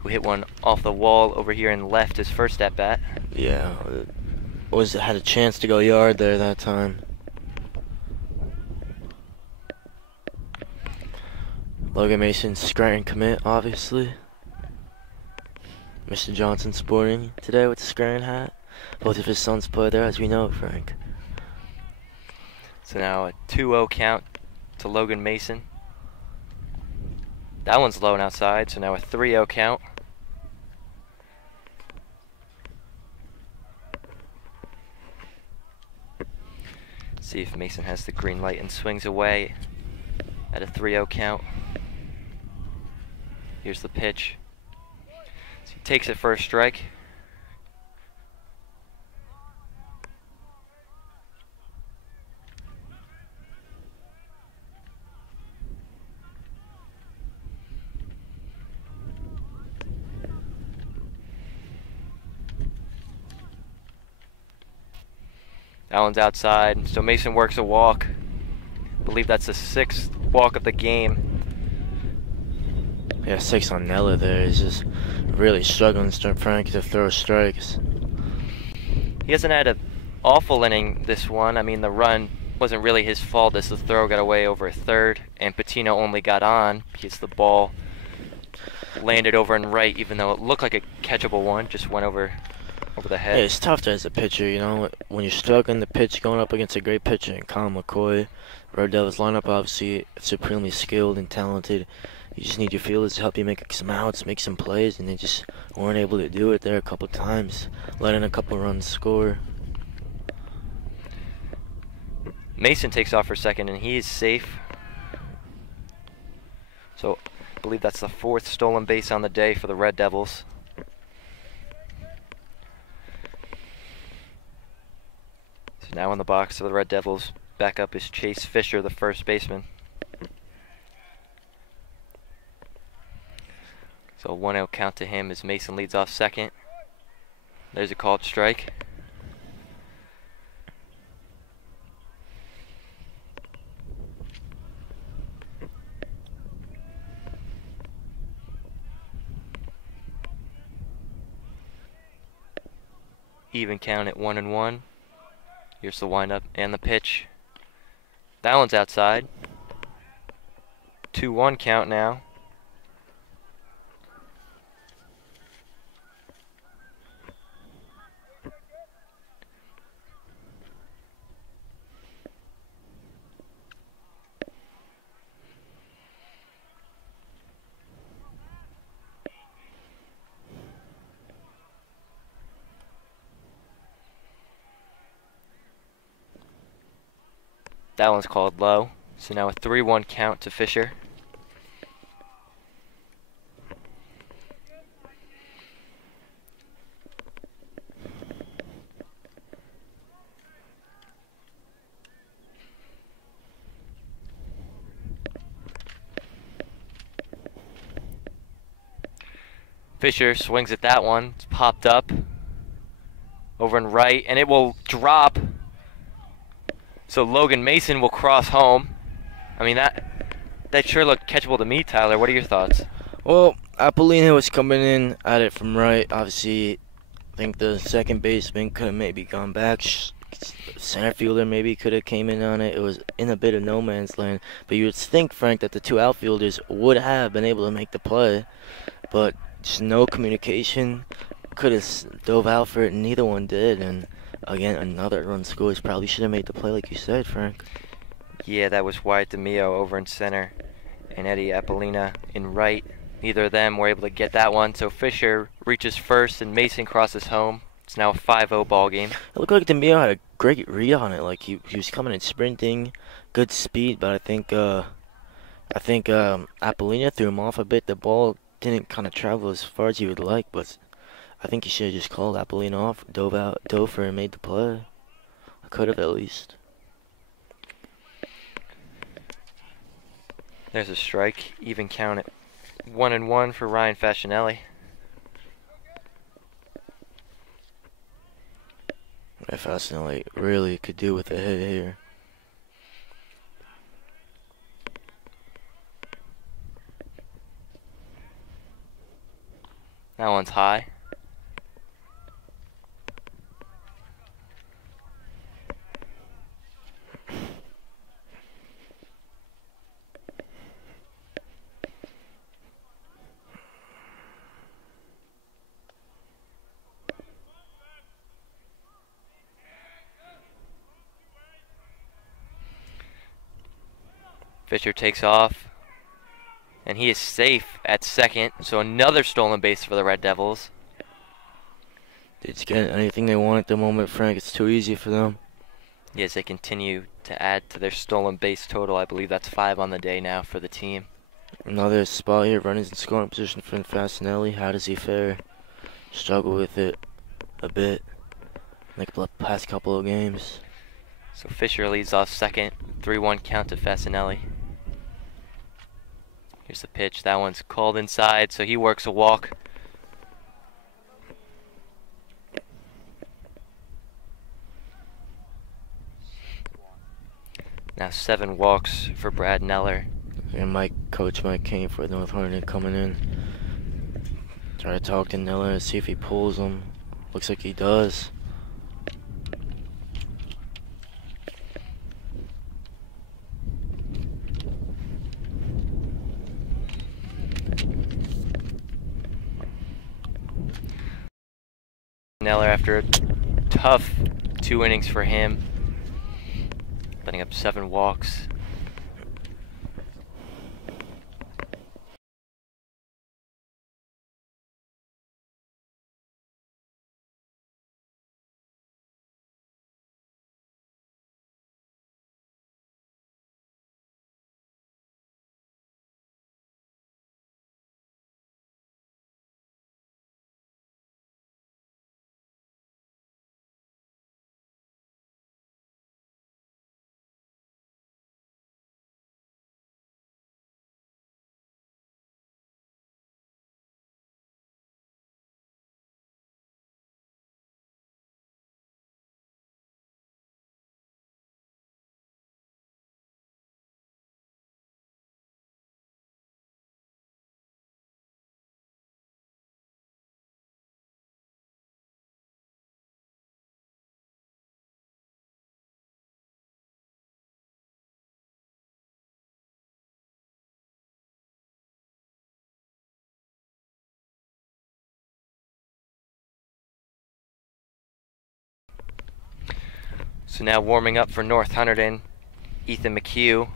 who hit one off the wall over here and left his first at bat. Yeah, had a chance to go yard there that time. Logan Mason, Scranton commit, obviously. Mr. Johnson sporting today with the Scranton hat. Both of his sons play there, as we know, Frank. So now a 2-0 count to Logan Mason. That one's low and outside, so now a 3-0 count. See if Mason has the green light and swings away. at a 3-0 count. Here's the pitch. So he takes it for a strike. That one's outside, so Mason works a walk. I believe that's the 6th walk of the game. Yeah, 6 on Nella there. He's just really struggling, Frank, to throw strikes. He hasn't had an awful inning this one. I mean, the run wasn't really his fault as the throw got away over a third, and Patino only got on because the ball landed over and right, even though it looked like a catchable one, just went over the head. Yeah, it's tough as a pitcher, you know, when you're struggling the pitch going up against a great pitcher in Colin McCoy. Red Devils lineup obviously supremely skilled and talented. You just need your fielders to help you make some outs, make some plays, and they just weren't able to do it there a couple times, letting a couple runs score. Mason takes off for second, and he is safe. So I believe that's the 4th stolen base on the day for the Red Devils. So now in the box for the Red Devils, back up is Chase Fisher, the first baseman. So a 1-0 count to him as Mason leads off second. There's a called strike. Even count at 1-1. Here's the windup and the pitch. That one's outside. 2-1 count now. That one's called low. So now a 3-1 count to Fisher. Fisher swings at that one. It's popped up over and right, and it will drop. So Logan Mason will cross home. I mean, that sure looked catchable to me, Tyler. What are your thoughts? Well, Apollina was coming in at it from right. Obviously, I think the second baseman could have maybe gone back. Center fielder maybe could have came in on it. It was in a bit of no man's land. But you would think, Frank, that the 2 outfielders would have been able to make the play. But just no communication. Could have dove out for it, and neither one did. And again, another run scores. Probably should have made the play like you said, Frank. Yeah, that was Wyatt DeMio over in center and Eddie Apollina in right. Neither of them were able to get that one, so Fisher reaches first and Mason crosses home. It's now a 5-0 ball game. It looked like DeMio had a great read on it. Like he was coming in sprinting, good speed, but I think Apollina threw him off a bit. The ball didn't kind of travel as far as he would like, but I think he should have just called Apollina off, dove for and made the play. I could have at least. There's a strike. Even count at 1-1 for Ryan Fascinelli. Fascinelli really could do with a hit here. That one's high. Fisher takes off, and he is safe at second, so another stolen base for the Red Devils. They're just getting anything they want at the moment, Frank. It's too easy for them. As they continue to add to their stolen base total. I believe that's 5 on the day now for the team. Another spot here, runners in scoring position for Fasinelli. How does he fare? Struggle with it a bit, like the past couple of games. So Fisher leads off second, 3-1 count to Fasinelli. Here's the pitch. That one's called inside, so he works a walk. Now 7 walks for Brad Neller. And Coach Mike Kane for North Hunterdon coming in. Try to talk to Neller and see if he pulls him. Looks like he does. Neller, after a tough 2 innings for him, letting up 7 walks. So now warming up for North Hunterdon, Ethan McHugh.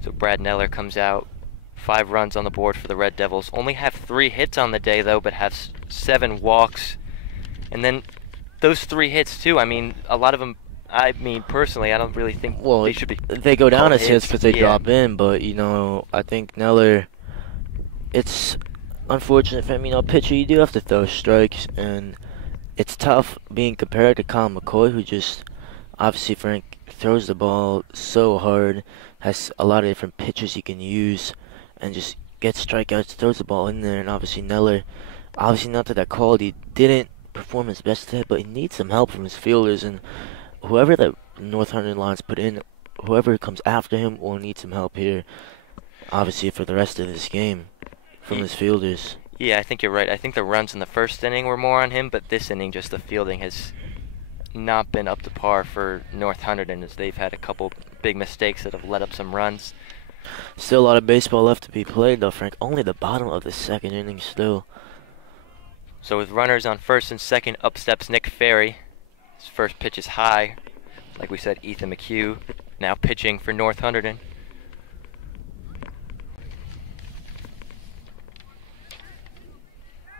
So Brad Neller comes out, 5 runs on the board for the Red Devils. Only have 3 hits on the day though, but have 7 walks. And then those 3 hits too, I mean, a lot of them, I mean, personally, I don't really think they should be. They go down as hits because they yeah. drop in, but, you know, I think Neller, it's unfortunate for him, you know, pitcher, you do have to throw strikes, and it's tough being compared to Colin McCoy, who just, obviously, Frank throws the ball so hard, has a lot of different pitches he can use, and just gets strikeouts, throws the ball in there, and obviously Neller, obviously not to that quality, didn't perform his best today, but he needs some help from his fielders, and whoever the North Hunterdon lines put in, whoever comes after him will need some help here, obviously, for the rest of this game from his fielders. Yeah, I think you're right. I think the runs in the first inning were more on him, but this inning, just the fielding has not been up to par for North Hunterdon, as they've had a couple big mistakes that have let up some runs. Still a lot of baseball left to be played, though, Frank. Only the bottom of the second inning still. So with runners on first and second, up steps Nick Ferry. His first pitch is high. Like we said, Ethan McHugh now pitching for North Hunterdon.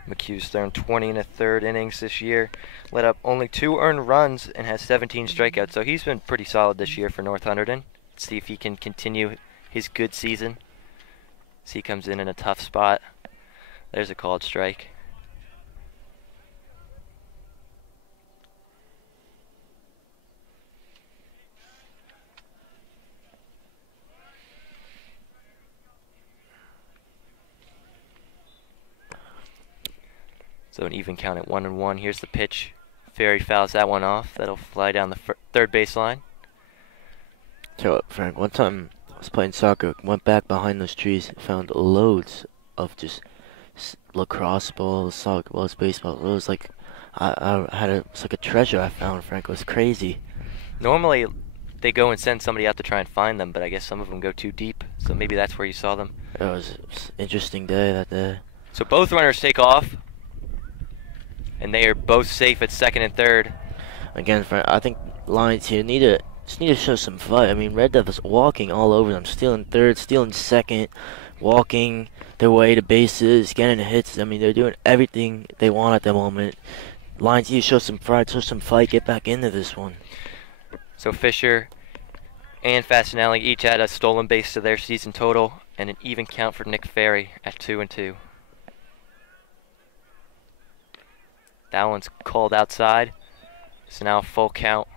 McHugh's thrown 20 in the 3rd innings this year, let up only 2 earned runs, and has 17 strikeouts. So he's been pretty solid this year for North Hunterdon. Let's see if he can continue his good season. As he comes in a tough spot. There's a called strike. So an even count at 1-1. Here's the pitch. Ferry fouls that one off. That'll fly down the 3rd baseline. So, Frank, one time I was playing soccer, went back behind those trees, found loads of just lacrosse balls, soccer balls, baseball. It was like it's like a treasure I found, Frank. It was crazy. Normally, they go and send somebody out to try and find them, but I guess some of them go too deep. So maybe that's where you saw them. It was an interesting day that day. So both runners take off. And they are both safe at 2nd and 3rd. Again, Frank, I think Lions here just need to show some fight. I mean, Red Devils walking all over them, stealing 3rd, stealing 2nd, walking their way to bases, getting hits. I mean, they're doing everything they want at the moment. Lions need to show some pride, show some fight, get back into this one. So Fisher and Fasinelli each add a stolen base to their season total, and an even count for Nick Ferry at 2-2. That one's called outside. So now full count.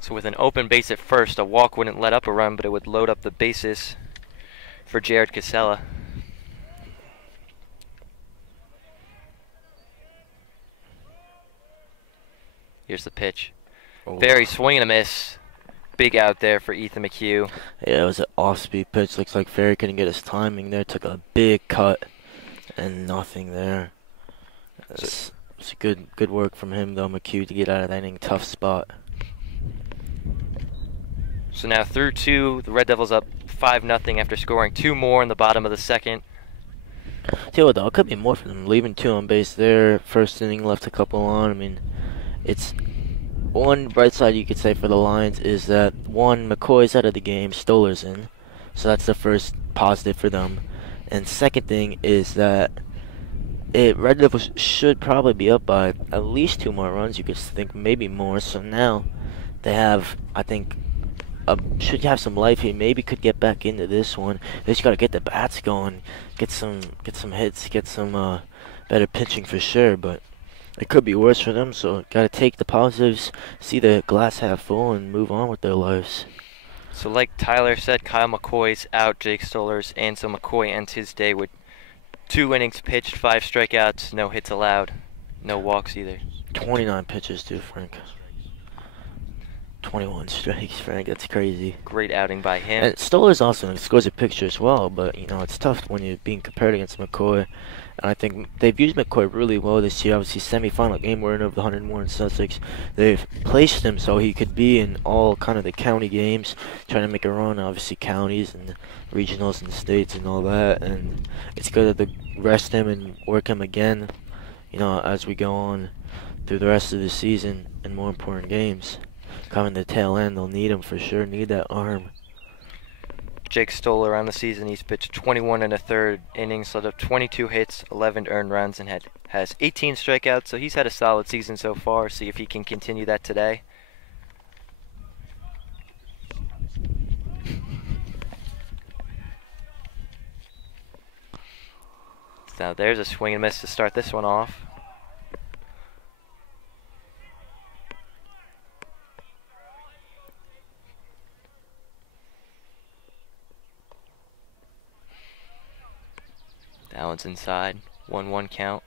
So with an open base at first, a walk wouldn't let up a run, but it would load up the bases for Jared Casella. Here's the pitch. Oh. Very swing and a miss. Big out there for Ethan McHugh. Yeah, it was an off-speed pitch. Looks like Ferry couldn't get his timing there. Took a big cut and nothing there. It's good work from him though, McHugh, to get out of that inning. Tough spot. So now through 2, the Red Devils up 5-0 after scoring 2 more in the bottom of the second. Tell you what though, it could be more for them. Leaving 2 on base there. First inning left a couple on. I mean, it's one bright side you could say for the Lions is that one, McCoy's out of the game, Stoller's in, so that's the first positive for them. And second thing is that Red Devils should probably be up by at least 2 more runs. You could think maybe more. So now they have, I think, should have some life here. Maybe could get back into this one. They just got to get the bats going, get some hits, get some better pitching for sure. But it could be worse for them. So got to take the positives, see the glass half full, and move on with their lives. So like Tyler said, Kyle McCoy's out, Jake Stoller's, and so McCoy ends his day with 2 innings pitched, 5 strikeouts, no hits allowed, no walks either. 29 pitches too, Frank. 21 strikes, Frank. That's crazy. Great outing by him. And Stoller's also scores a picture as well, but you know it's tough when you're being compared against McCoy. And I think they've used McCoy really well this year. Obviously, semifinal game winner of the Hunterdon Warren Sussex. They've placed him so he could be in all kind of the county games, trying to make a run. Obviously, counties and regionals and states and all that. And it's good that they rest him and work him again, you know, as we go on through the rest of the season and more important games. Coming to the tail end, they'll need him for sure. Need that arm. Jake Stoller on the season, he's pitched 21 1/3 innings, led up 22 hits, 11 earned runs, and has 18 strikeouts. So he's had a solid season so far. See if he can continue that today. So there's a swing and miss to start this one off. That one's inside. 1-1 count.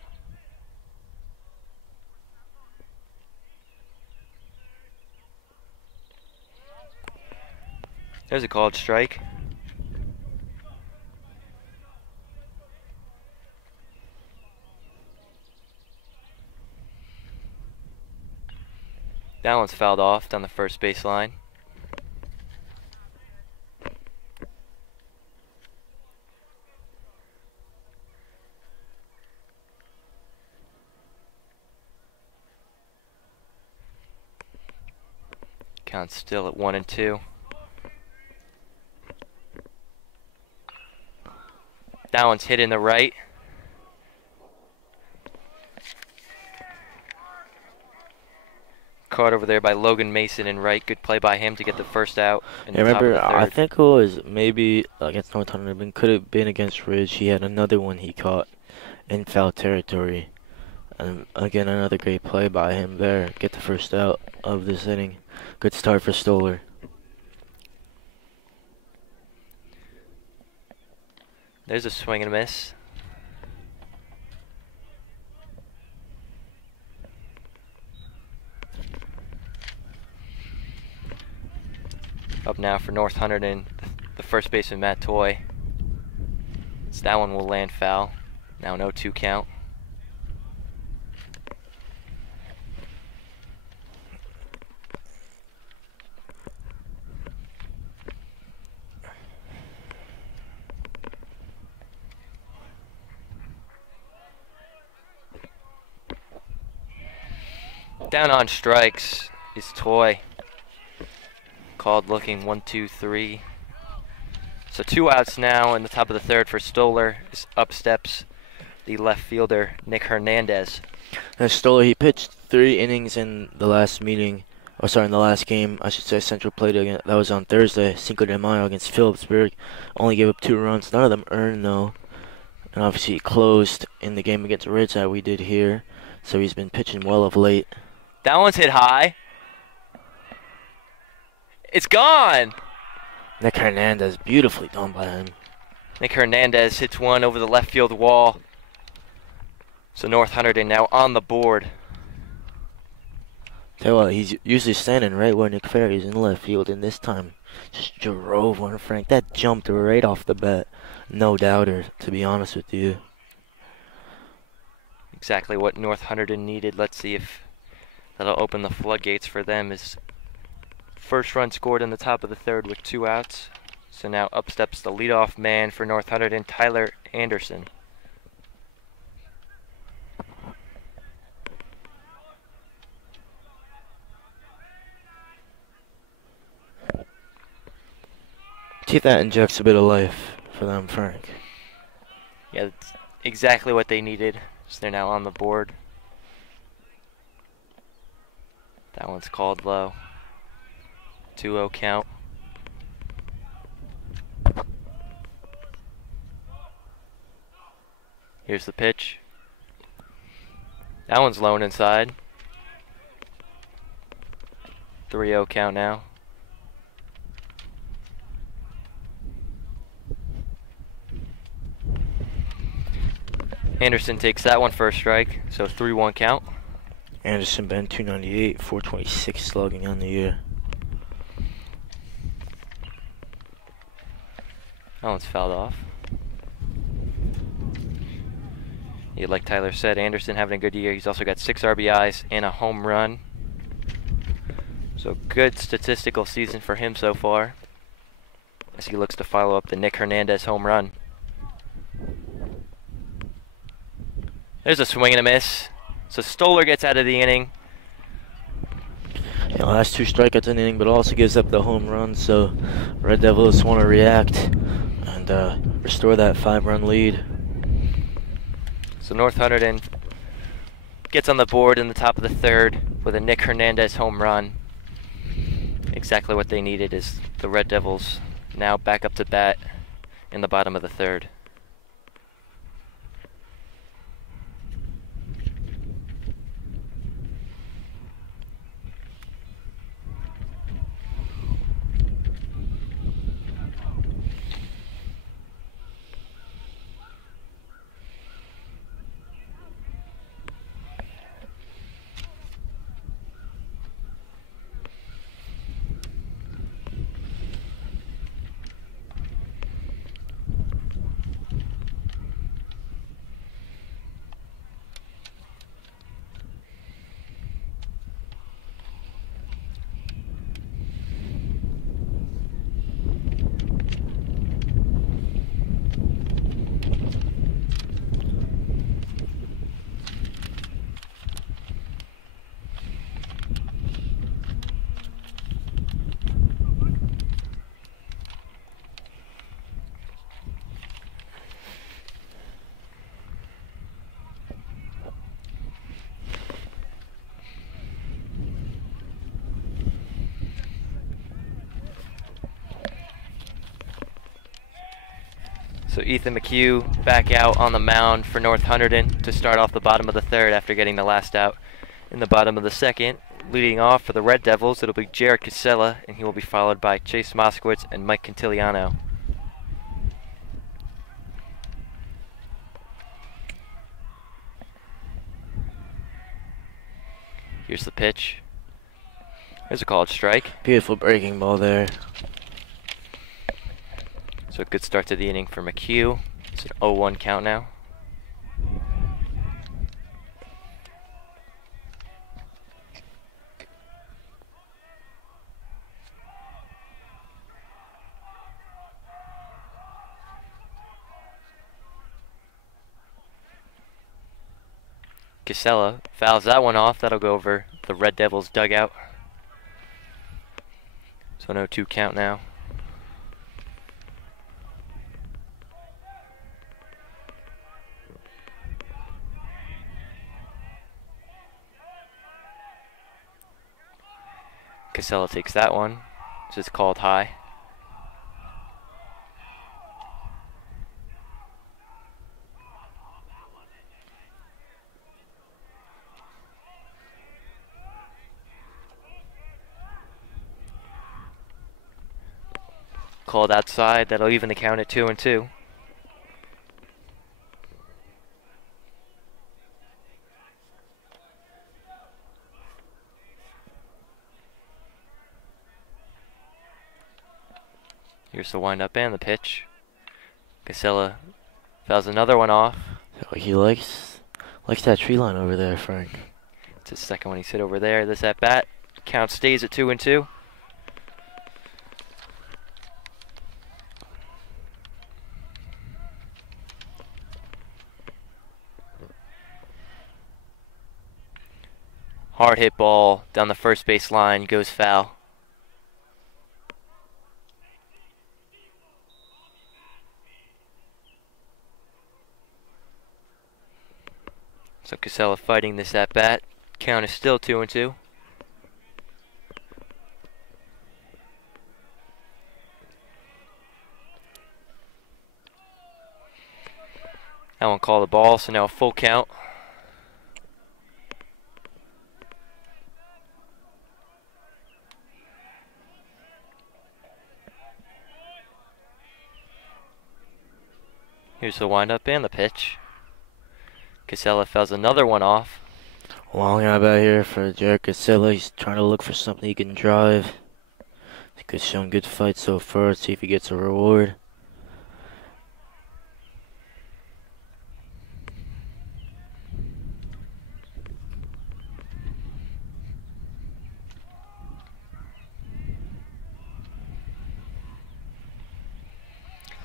There's a called strike. That one's fouled off down the first baseline. Count's still at 1-2. That one's hit in the right. Caught over there by Logan Mason in right. Good play by him to get the first out. In the remember, top of the I third. think it was maybe against North Hunterdon. Could have been against Ridge. He had another one he caught in foul territory. And again, another great play by him there. Get the first out of this inning. Good start for Stoller. There's a swing and a miss. Up now for North Hunterdon, the first baseman Matt Toy. So that one will land foul. Now no 2 count. Down on strikes is Toy. Called looking 1, 2, 3. So 2 outs now in the top of the third for Stoller. Up steps the left fielder, Nick Hernandez. And Stoller, he pitched 3 innings in the last meeting, or sorry, in the last game, I should say. Central played again. That was on Thursday, Cinco de Mayo against Phillipsburg. Only gave up 2 runs. None of them earned, though. And obviously he closed in the game against Ridge that we did here. So he's been pitching well of late. That one's hit high. It's gone! Nick Hernandez, beautifully done by him. Nick Hernandez hits one over the left field wall. So North Hunterdon now on the board. Tell you what, he's usually standing right where Nick Ferry is in left field, and this time just drove one, Frank. That jumped right off the bat. No doubter, to be honest with you. Exactly what North Hunterdon needed. Let's see if that'll open the floodgates for them. Is first run scored in the top of the 3rd with 2 outs. So now up steps the leadoff man for North Hunterdon, Tyler Anderson. See if that injects a bit of life for them, Frank. Yeah, that's exactly what they needed. So they're now on the board. That one's called low. 2-0 count. Here's the pitch. That one's low and inside. 3-0 count now. Anderson takes that one for a strike, so 3-1 count. Anderson been 298, 426 slugging on the year. That one's fouled off. Yeah, like Tyler said, Anderson having a good year. He's also got 6 RBIs and a home run. So good statistical season for him so far, as he looks to follow up the Nick Hernandez home run. There's a swing and a miss. So Stoller gets out of the inning. You know, that's 2 strikeouts in the inning, but also gives up the home run. So Red Devils want to react and restore that 5-run lead. So North Hunterdon gets on the board in the top of the 3rd with a Nick Hernandez home run. Exactly what they needed, is the Red Devils now back up to bat in the bottom of the 3rd. So Ethan McHugh back out on the mound for North Hunterdon to start off the bottom of the 3rd after getting the last out in the bottom of the 2nd. Leading off for the Red Devils, it'll be Jared Casella, and he will be followed by Chase Moskowitz and Mike Cantiliano. Here's the pitch. There's a called strike. Beautiful breaking ball there. So a good start to the inning for McHugh. It's an 0-1 count now. Casella fouls that one off. That'll go over the Red Devils dugout. So no 2 count now. Casella takes that one. It's just called high. Called outside. That'll even the count at 2-2. Here's the windup and the pitch. Casella fouls another one off. Oh, he likes that tree line over there, Frank. It's his second one he's hit over there. This at bat. Count stays at 2-2. Hard hit ball down the first base line, goes foul. So Casella fighting this at bat. Count is still 2-2. That one called the ball, so now a full count. Here's the windup and the pitch. Casella fouls another one off. Long out out here for Jared Casella. He's trying to look for something he can drive. He's shown good fight so far. See if he gets a reward.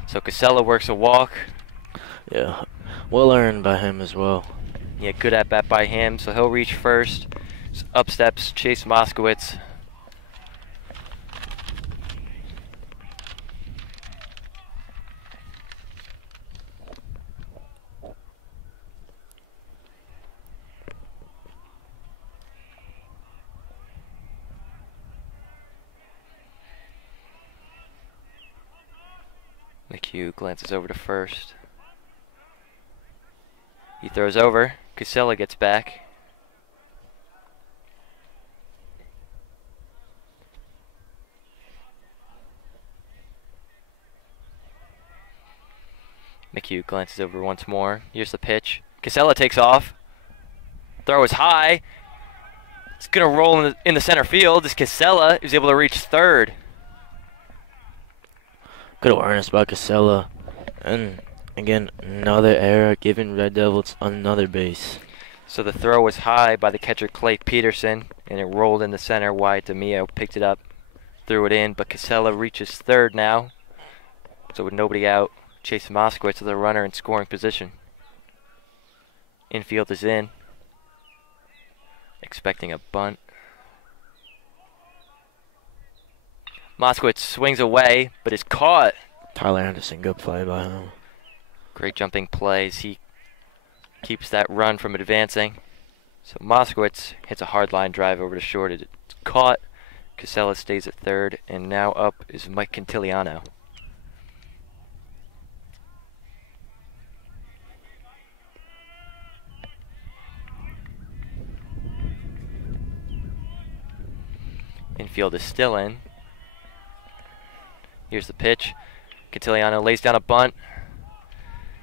So Casella works a walk. Yeah, well earned by him as well. Yeah, good at bat by him, so he'll reach first. Up steps Chase Moskowitz. McHugh glances over to first. He throws over. Casella gets back. McHugh glances over once more. Here's the pitch. Casella takes off. Throw is high. It's going to roll in the center field as Casella is able to reach third. Good awareness by Casella. And again, another error giving Red Devils another base. So the throw was high by the catcher Clay Peterson, and it rolled in the center. Wide DeMio picked it up, threw it in, but Casella reaches third now. So with nobody out, Chase Moskowitz with a runner in scoring position. Infield is in. Expecting a bunt. Moskowitz swings away, but is caught. Tyler Anderson, good play by him. Great jumping plays. He keeps that run from advancing. So Moskowitz hits a hard line drive over to short. It's caught. Casella stays at third, and now up is Mike Quintiliano. Infield is still in. Here's the pitch. Quintiliano lays down a bunt.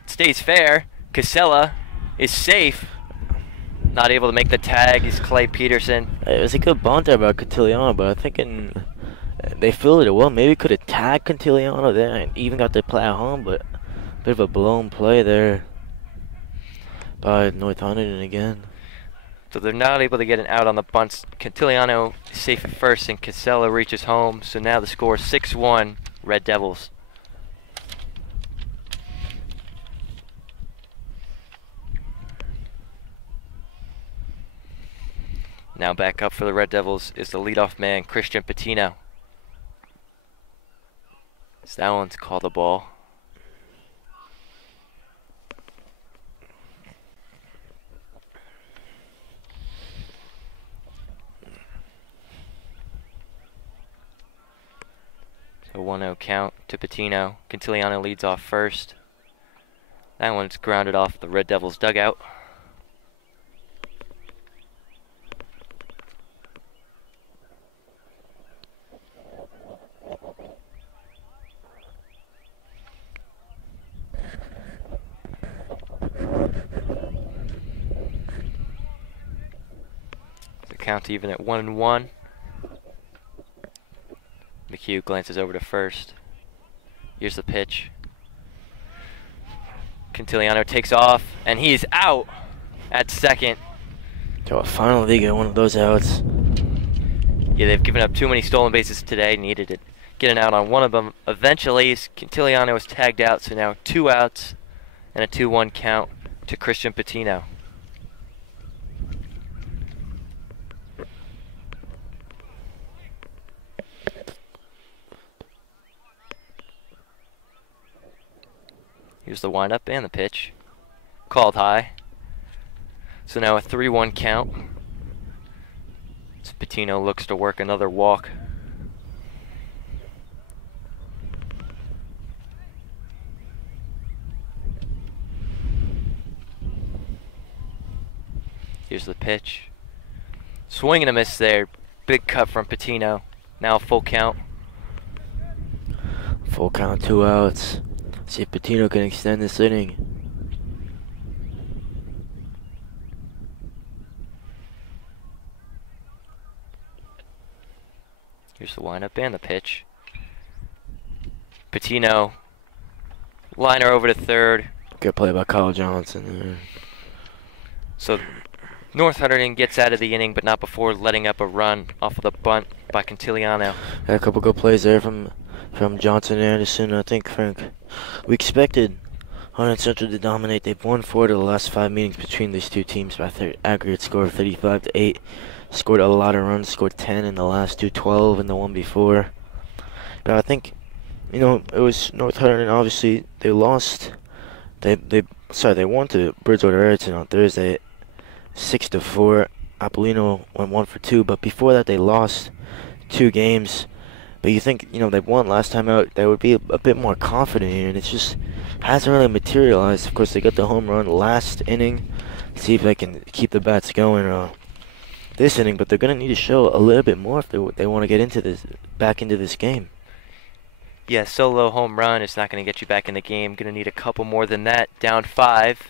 It stays fair. Casella is safe. Not able to make the tag is Clay Peterson. It was a good bunt there by Quintiliano, but I think they fielded it well. Maybe could have tagged Quintiliano there and even got the play at home, but a bit of a blown play there by North Hunterdon again. So they're not able to get an out on the bunts. Quintiliano is safe at first, and Casella reaches home. So now the score is 6-1, Red Devils. Now back up for the Red Devils is the leadoff man, Christian Patino. So that one's called a ball. A 1-0 count to Patino. Cantiliano leads off first. That one's grounded off the Red Devils dugout. The count even at 1-1. McHugh glances over to first. Here's the pitch. Cantiliano takes off, and he's out at second. So finally they get one of those outs. Yeah, they've given up too many stolen bases today. Needed it. Getting out on one of them. Eventually, Cantiliano was tagged out, so now 2 outs and a 2-1 count to Christian Patino. Here's the windup and the pitch. Called high. So now a 3-1 count. As Patino looks to work another walk. Here's the pitch. Swing and a miss there. Big cut from Patino. Now full count. Full count, 2 outs. See if Patino can extend this inning. Here's the windup and the pitch. Patino. Liner over to third. Good play by Kyle Johnson there. So North Hunterdon gets out of the inning, but not before letting up a run off of the bunt by Cantiliano. Had a couple good plays there from Johnson and Anderson. I think, Frank, we expected Hunterdon Central to dominate. They've won 4 of the last 5 meetings between these two teams by aggregate score of 35-8. Scored a lot of runs. Scored 10 in the last 2, 12 in the one before. But I think, you know, it was North Hunterdon. Obviously, they lost. They won to Bridgewater Erickson on Thursday, 6-4. Apollino went 1 for 2, but before that they lost 2 games. But you think, you know, they won last time out, they would be a bit more confident here, and it just hasn't really materialized. Of course, they got the home run last inning. See if they can keep the bats going this inning, but they're going to need to show a little bit more if they want to get back into this game. Yeah, solo home run is not going to get you back in the game. Going to need a couple more than that. Down 5.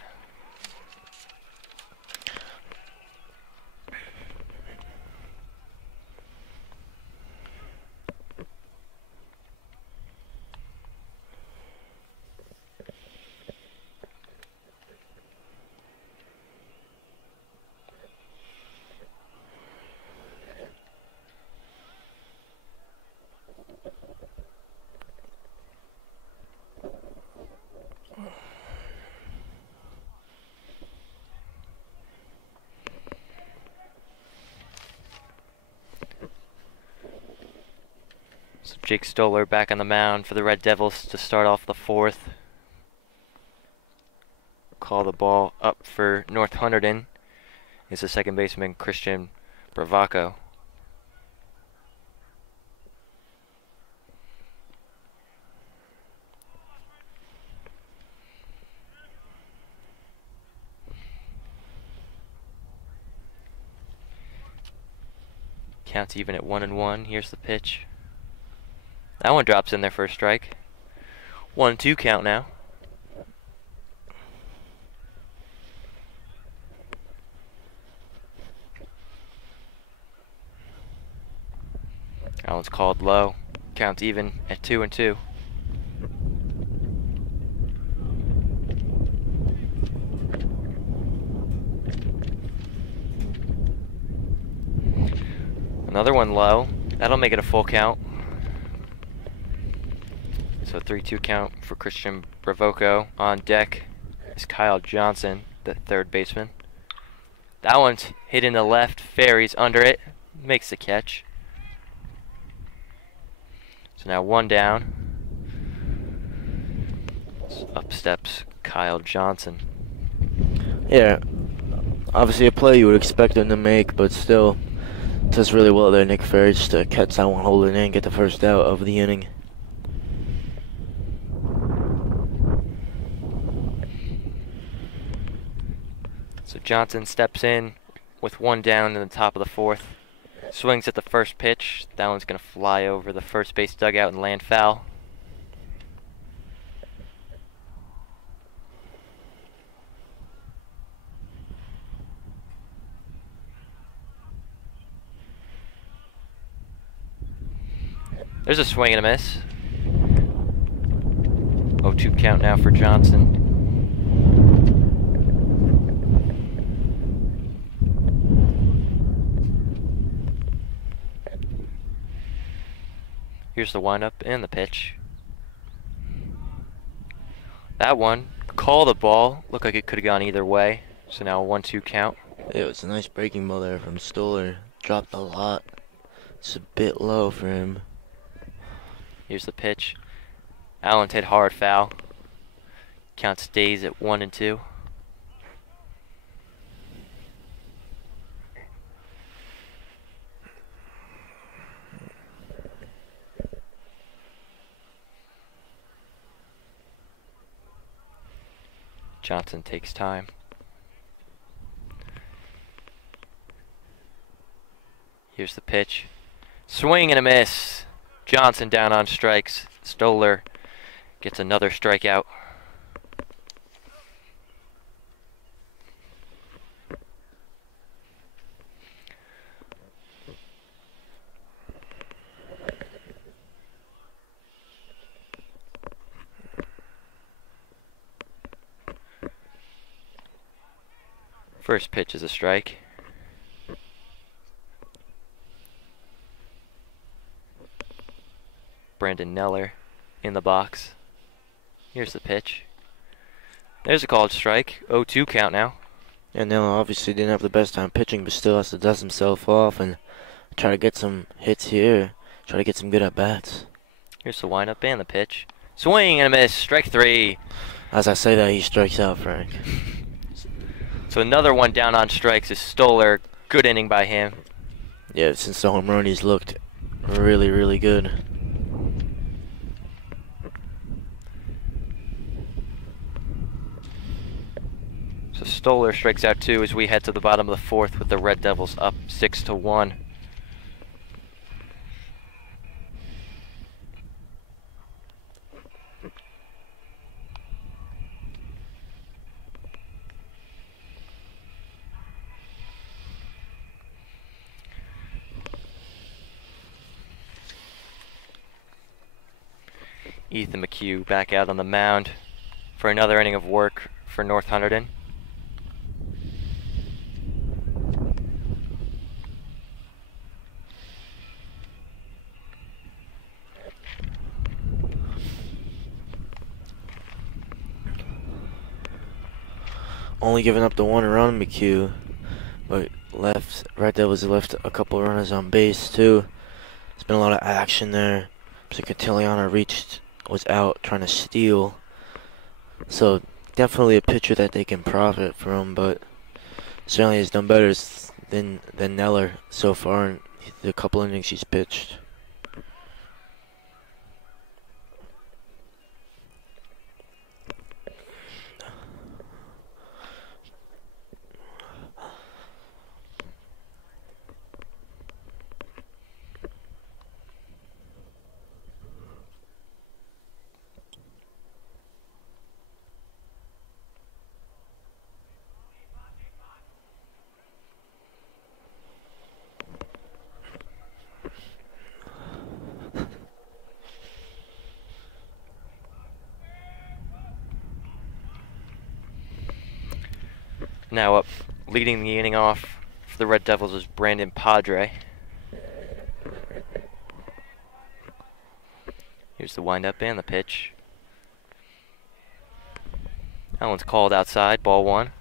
So Jake Stoller back on the mound for the Red Devils to start off the 4th. Call the ball up for North Hunterdon is the second baseman Christian Bravaco. Counts even at 1-1. Here's the pitch. That one drops in there for a strike. 1-2 count now. That one's called low. Counts even at 2-2. Another one low. That'll make it a full count. So 3-2 count for Christian Bravoco. On deck is Kyle Johnson, the third baseman. That one's hit in the left. Ferries under it. Makes the catch. So now 1 down. Up steps Kyle Johnson. Yeah, obviously a play you would expect him to make, but still does really well there, Nick Ferry, just to catch that one, hold it in, get the first out of the inning. Johnson steps in with one down in the top of the fourth. Swings at the first pitch. That one's going to fly over the first base dugout and land foul. There's a swing and a miss. 0-2 count now for Johnson. Here's the windup and the pitch. That one, call the ball. Looked like it could have gone either way. So now a 1-2 count. It was a nice breaking ball there from Stoller. Dropped a lot. It's a bit low for him. Here's the pitch. Allen hit hard foul. Count stays at 1-2. Johnson takes time. Here's the pitch. Swing and a miss. Johnson down on strikes. Stoller gets another strikeout. First pitch is a strike. Brandon Neller in the box. Here's the pitch. There's a called strike. 0-2 count now. And Neller obviously didn't have the best time pitching, but still has to dust himself off and try to get some hits here. Try to get some good at-bats. Here's the windup and the pitch. Swing and a miss. Strike 3. As I say that, he strikes out, Frank. So another one down on strikes is Stoller. Good inning by him. Yeah, since the home run, he's looked really, really good. So Stoller strikes out 2 as we head to the bottom of the fourth with the Red Devils up 6-1. Ethan McHugh back out on the mound for another inning of work for North Hunterdon. Only giving up the 1 run, McHugh, but Red Devils left a couple runners on base too. There's been a lot of action there. Catiliana was out trying to steal, so definitely a pitcher that they can profit from, but certainly has done better than Neller so far in the couple innings he's pitched. Now up, leading the inning off for the Red Devils is Brandon Padre. Here's the windup and the pitch. That one's called outside, ball 1.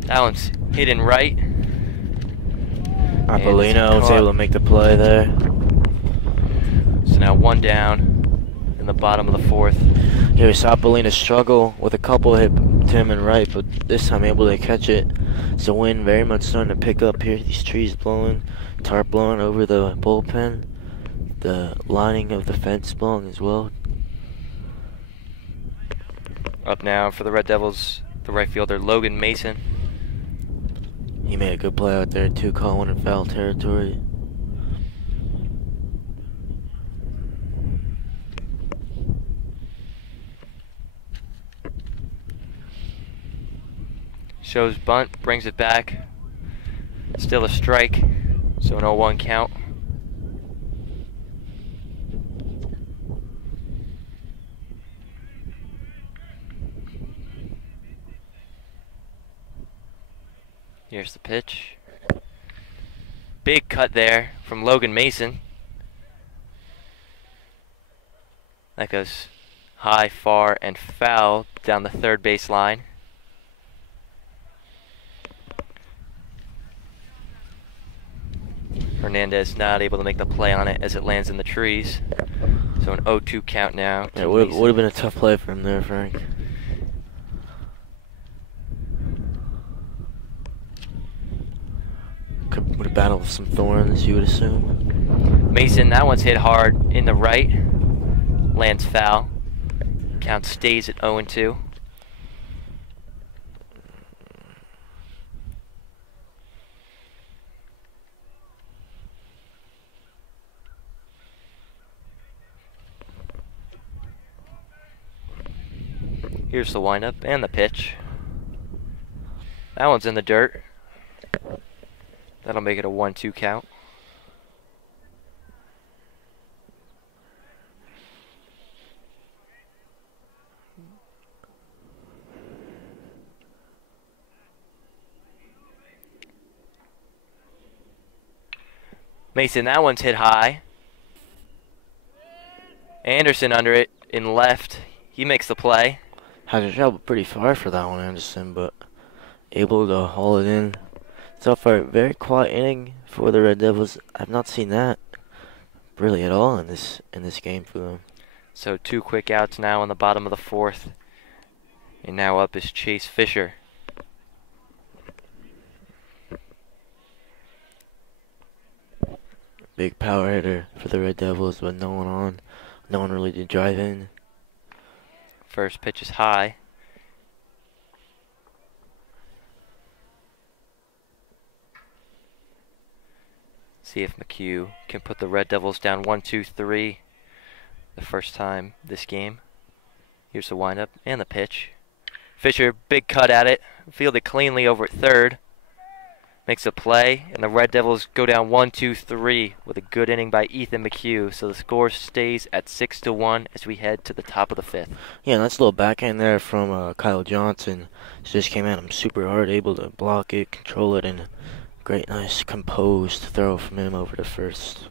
That one's hit in right. Apollino was able to make the play there. So now 1 down in the bottom of the fourth. Here we saw Apollino struggle with a couple hit to him in right, but this time able to catch it So wind very much starting to pick up here. These trees blowing, tarp blowing over the bullpen. The lining of the fence blowing as well. Up now for the Red Devils, the right fielder Logan Mason. He made a good play out there too, caught one in foul territory. Shows bunt, brings it back. Still a strike, so an 0-1 count. Here's the pitch. Big cut there from Logan Mason. That goes high, far, and foul down the third base line. Hernandez not able to make the play on it as it lands in the trees. So an 0-2 count now. Yeah, would have been a tough play for him there, Frank. Would have battled with some thorns, you would assume. Mason, that one's hit hard in the right. Lands foul. Count stays at 0-2. Here's the windup and the pitch. That one's in the dirt. That'll make it a 1-2 count. Mason, that one's hit high. Anderson under it in left. He makes the play. Had to travel pretty far for that one, Anderson, but able to haul it in. So far, very quiet inning for the Red Devils. I've not seen that really at all in this game for them. So 2 quick outs now in the bottom of the 4th. And now up is Chase Fisher. Big power hitter for the Red Devils, but no one on. No one really did drive in. First pitch is high. See if McHugh can put the Red Devils down 1-2-3 the first time this game. Here's the windup and the pitch. Fisher, big cut at it. Fielded cleanly over at third. Makes a play, and the Red Devils go down 1-2-3 with a good inning by Ethan McHugh. So the score stays at 6-1 as we head to the top of the 5th. Yeah, nice little backhand there from Kyle Johnson. Just came at him super hard, able to block it, control it, and great, nice, composed throw from him over to first.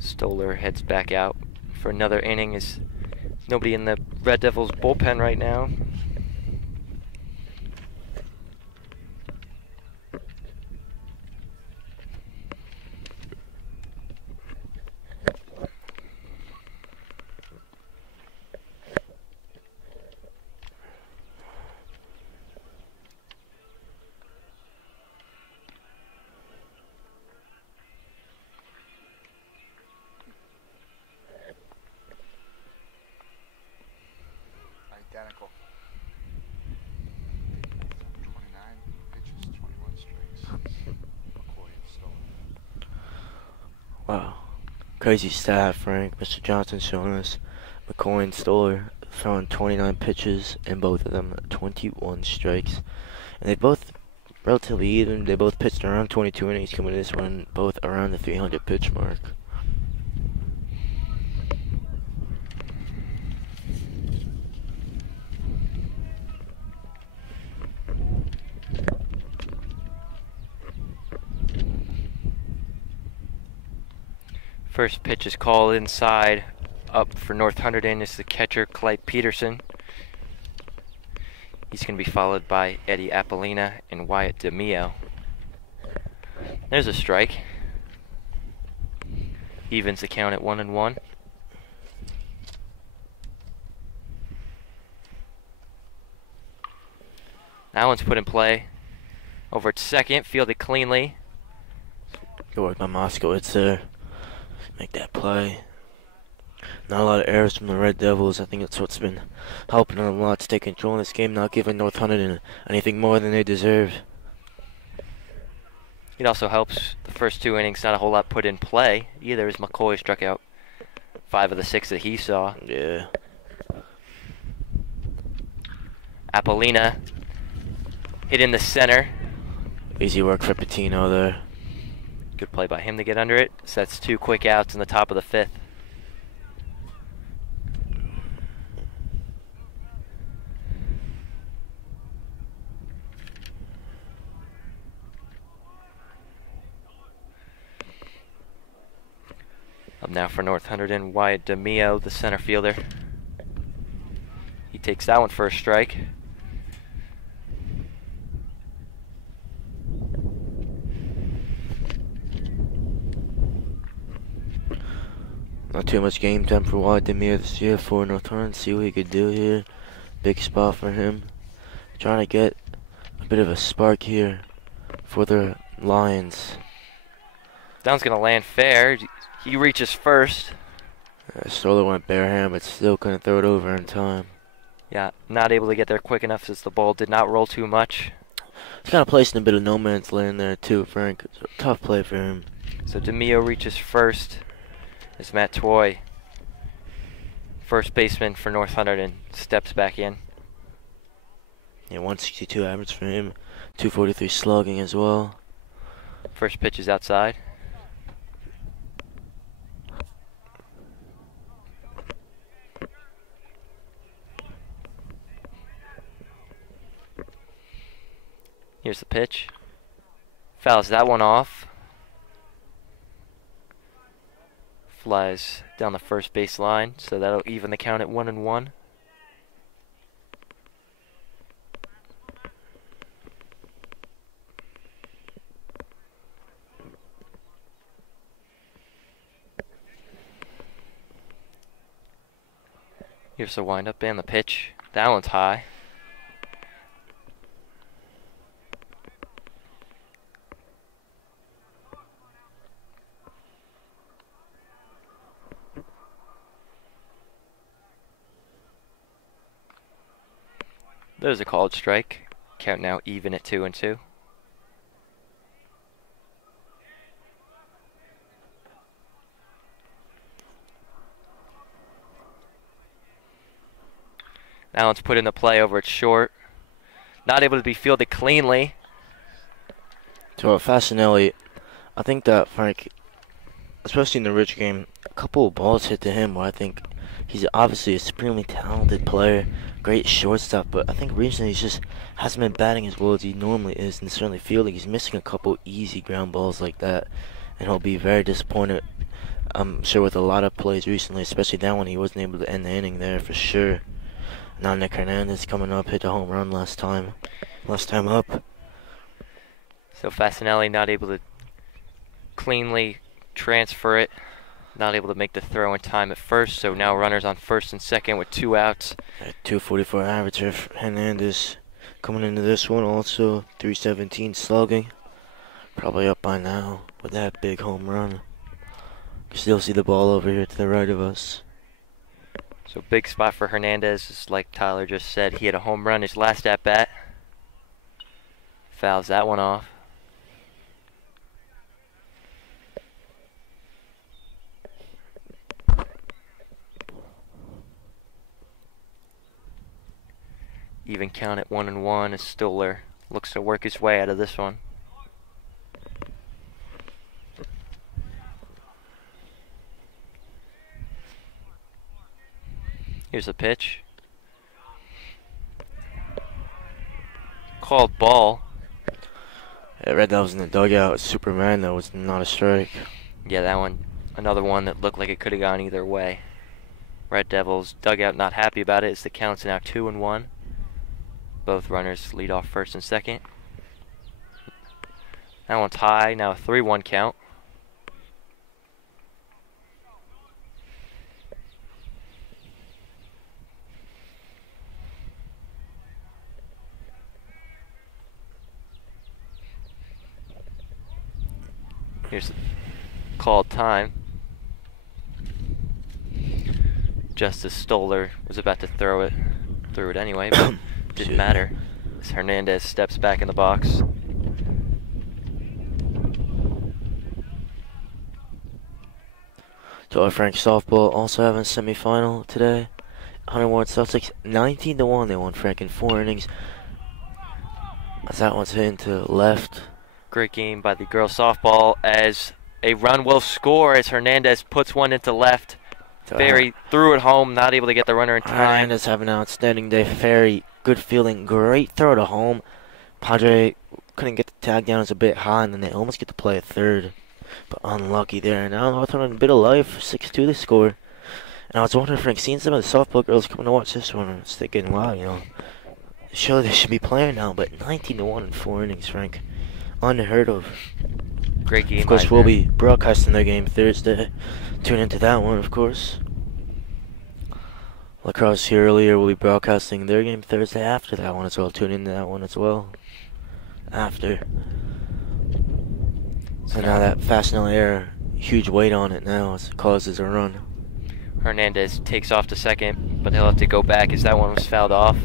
Stoller heads back out for another inning. Is nobody in the Red Devils bullpen right now. Identical. 29 pitches, 21 strikes. McCoy and Stoller. Wow. Crazy stat, Frank. Mr. Johnson showing us McCoy and Stoller throwing 29 pitches, and both of them 21 strikes. And they both relatively even. They both pitched around 22 innings coming to this one, both around the 300 pitch mark. First pitch is called inside. Up for North Hunterdon is the catcher, Clyde Peterson. He's going to be followed by Eddie Apollina and Wyatt DeMio. There's a strike. Evens the count at 1-1. That one's put in play. Over at second, fielded cleanly. Good work by Moskowitz there. Make that play. Not a lot of errors from the Red Devils. I think that's what's been helping them a lot to take control in this game, not giving North Hunterdon anything more than they deserve. It also helps the first 2 innings, not a whole lot put in play either, as McCoy struck out 5 of the 6 that he saw. Yeah. Apollina hit in the center. Easy work for Patino there. Good play by him to get under it. So that's 2 quick outs in the top of the 5th. Up now for North Hunterdon, Wyatt DeMio, the center fielder. He takes that one for a strike. Not too much game time for Wyatt DeMio this year for North Hunterdon. See what he could do here. Big spot for him. Trying to get a bit of a spark here for the Lions. Down's gonna land fair. He reaches first. Stroller went barehand, but still couldn't throw it over in time. Yeah, not able to get there quick enough since the ball did not roll too much. He's kind of placed in a bit of no man's land there too, Frank. It's a tough play for him. So DeMio reaches first as Matt Toy, first baseman for North Hunterdon, steps back in. Yeah, 162 average for him. 243 slugging as well. First pitch is outside. Here's the pitch. Fouls that one off. Flies down the first base line, so that'll even the count at 1-1. Here's the windup and the pitch. That one's high. There's a called strike. Count now even at 2-2. That one's put into play over at short. Not able to be fielded cleanly. So Fasinelli, I think that Frank, especially in the Rich game, a couple of balls hit to him where I think he's obviously a supremely talented player, great shortstop, but I think recently he just hasn't been batting as well as he normally is, and certainly fielding. He's missing a couple easy ground balls like that, and he'll be very disappointed, I'm sure, with a lot of plays recently, especially that one. He wasn't able to end the inning there for sure. Now Nick Hernandez coming up, hit a home run last time up. So Fasinelli not able to cleanly transfer it. Not able to make the throw in time at first, so now runners on first and second with 2 outs. At 244 average for Hernandez coming into this one, also 317 slugging. Probably up by now with that big home run. You still see the ball over here to the right of us. So big spot for Hernandez, just like Tyler just said. He had a home run his last at bat. Fouls that one off. Even count at 1-1 as Stoller looks to work his way out of this one. Here's a pitch. Called ball. Yeah, Red Devils in the dugout. Superman, though, was not a strike. Yeah, that one, another one that looked like it could have gone either way. Red Devils dugout not happy about it as the count's now 2-1. Both runners lead off first and second. That one's high, now a 3-1 count. Here's called time. Justice Stoller was about to throw it. Threw it anyway, but didn't matter. As Hernandez steps back in the box. So Frank softball also having a semifinal today. Hunterdon Warren Celtics 19-1. They won Frank in 4 innings. As that one's hitting to left. Great game by the girls softball as a run will score as Hernandez puts one into left. Ferry threw it home, not able to get the runner in time. Hernandez having an outstanding day. Ferry, good fielding, great throw to home. Padre couldn't get the tag down, it's a bit high, and then they almost get to play a third. But unlucky there. And now North Hunterdon a bit of life. 6-2 they score. And I was wondering, Frank, seeing some of the softball girls coming to watch this one, it's thinking, wow, you know, surely they should be playing now. But 19-1 in 4 innings, Frank. Unheard of. Great game. Of course, we'll be broadcasting their game Thursday. Tune into that one, of course. Lacrosse here earlier will be broadcasting their game Thursday after that one as well. Tune into that one as well. After. So now that Fastenal air, huge weight on it now as it causes a run. Hernandez takes off to second, but he'll have to go back as that one was fouled off.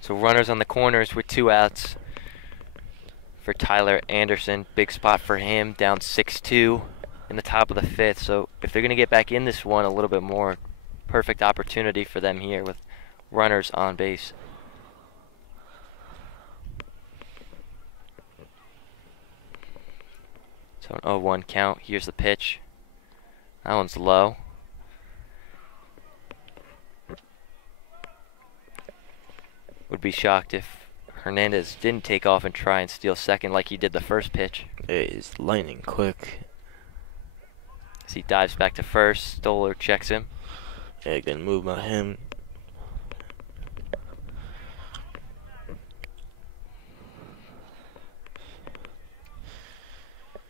So runners on the corners with 2 outs for Tyler Anderson. Big spot for him, down 6-2 in the top of the 5th. So if they're going to get back in this one a little bit more, perfect opportunity for them here with runners on base. So an 0-1 count. Here's the pitch. That one's low. Would be shocked if Hernandez didn't take off and try and steal second like he did the first pitch. It is lightning quick. As he dives back to first, Stoller checks him. Yeah, good move by him.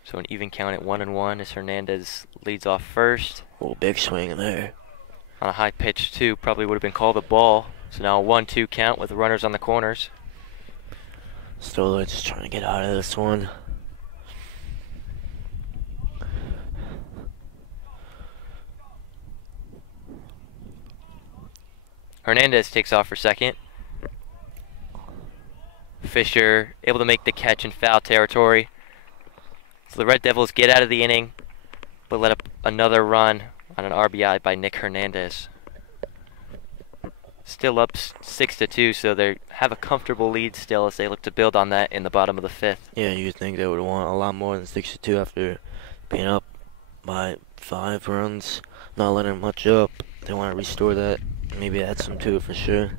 So an even count at 1-1 as Hernandez leads off first. Oh, big swing there. On a high pitch too, probably would have been called a ball. So now a 1-2 count with runners on the corners. Stoller just trying to get out of this one. Hernandez takes off for second. Fisher able to make the catch in foul territory. So the Red Devils get out of the inning, but let up another run on an RBI by Nick Hernandez. Still up 6-2, so they have a comfortable lead still as they look to build on that in the bottom of the 5th. Yeah, you'd think they would want a lot more than 6-2 after being up by 5 runs, not letting much up. They want to restore that, maybe add some to it for sure.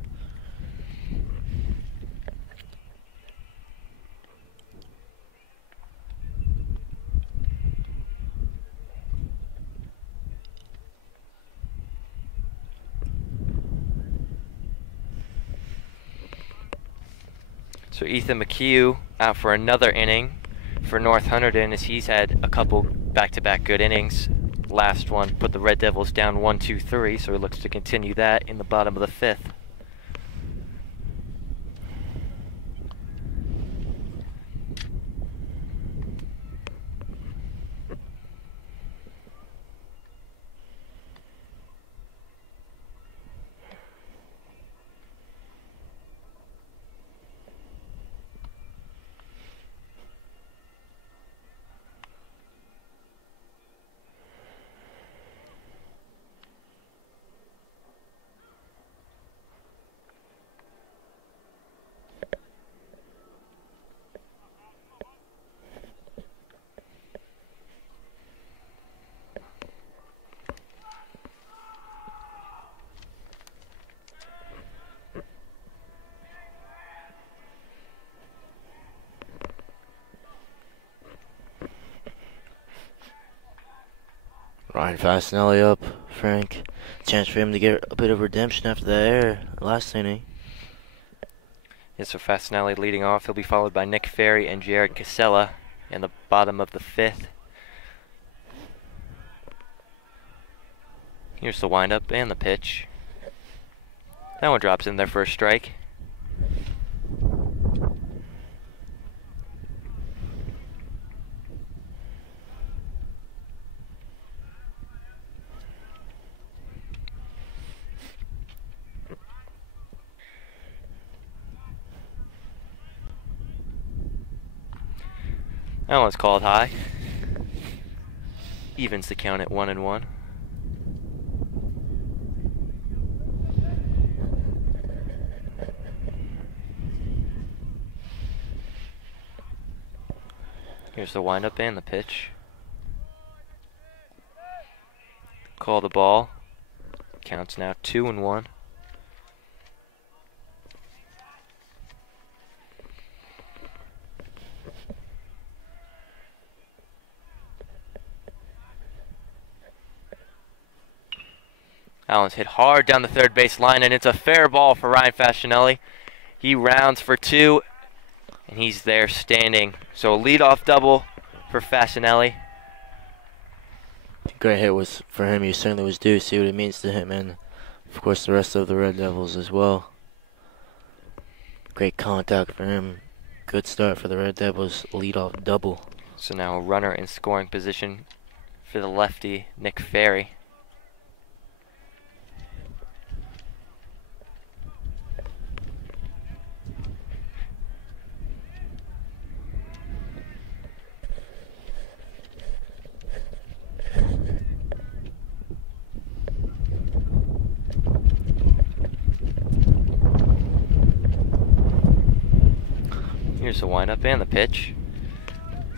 So Ethan McHugh out for another inning for North Hunterdon as he's had a couple back-to-back good innings. Last one put the Red Devils down 1-2-3, so he looks to continue that in the bottom of the 5th. Ryan Fastenelli up, Frank. Chance for him to get a bit of redemption after that error last inning. Yes, so Fastenelli leading off. He'll be followed by Nick Ferry and Jared Casella in the bottom of the 5th. Here's the windup and the pitch. That one drops in there for a strike. That one's called high. Evens the count at 1-1. Here's the windup and the pitch. Call the ball. Counts now 2-1. Allen's hit hard down the third base line, and it's a fair ball for Ryan Fascinelli. He rounds for 2, and he's there standing. So a leadoff double for Fascinelli. Great hit was for him. He certainly was due. See what it means to him, and of course the rest of the Red Devils as well. Great contact for him. Good start for the Red Devils. Leadoff double. So now a runner in scoring position for the lefty, Nick Ferry. Here's the windup and the pitch.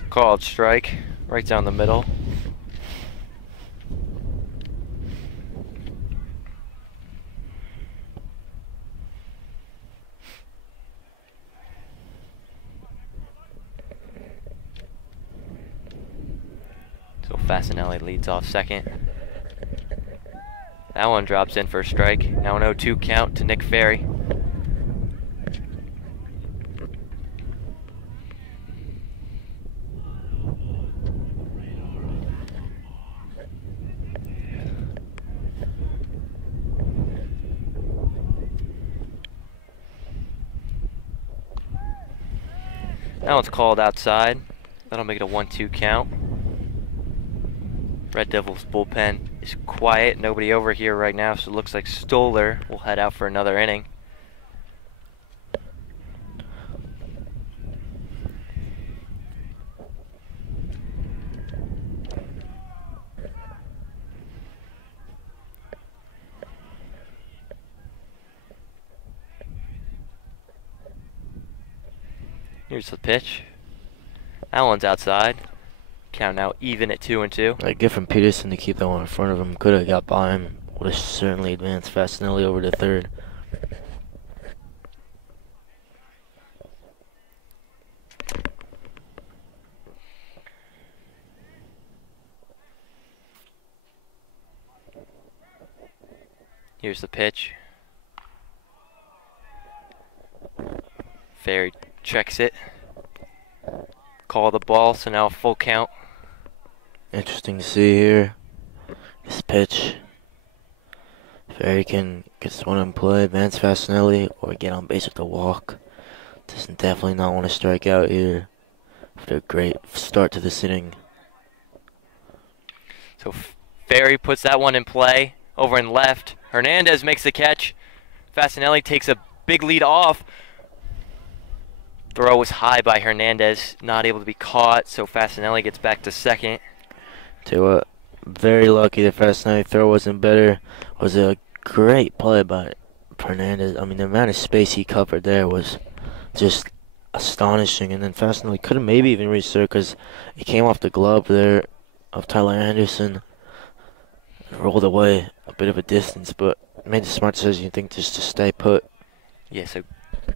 Called strike, right down the middle. So Fascinelli leads off second. That one drops in for a strike. Now an 0-2 count to Nick Ferry. That one's called outside. That'll make it a 1-2 count. Red Devils bullpen is quiet. Nobody over here right now, so it looks like Stoller will head out for another inning. Here's the pitch. That one's outside. Count now even at 2-2. A gift from Peterson to keep that one in front of him. Could have got by him. Would have certainly advanced Fascinelli over to third. Here's the pitch. Ferry checks it. Call the ball, so now a full count. Interesting to see here. This pitch. Ferry can get this one in play, advance Fascinelli, or get on base with a walk. Doesn't definitely not want to strike out here. After a great start to this inning. So Ferry puts that one in play. Over in left. Hernandez makes the catch. Fascinelli takes a big lead off. Throw was high by Hernandez, not able to be caught, so Fascinelli gets back to second. Tell you what, very lucky the Fascinelli throw wasn't better. It was a great play by Hernandez. I mean, the amount of space he covered there was just astonishing. And then Fascinelli could have maybe even reached there because it came off the glove there of Tyler Anderson. Rolled away a bit of a distance, but made the smart decision, you think, just to stay put. Yeah, so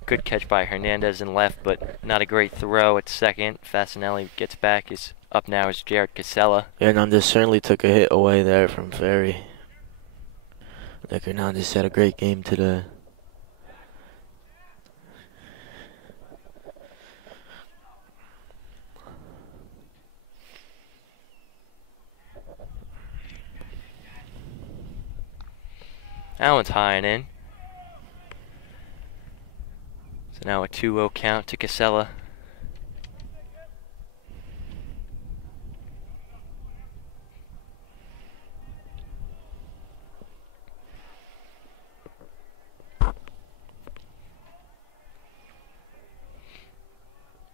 good catch by Hernandez in left, but not a great throw at second. Fascinelli gets back. Is up now is Jared Casella. Hernandez certainly took a hit away there from Ferry. I think Hernandez had a great game today. That one's high and in. So now a 2-0 count to Casella.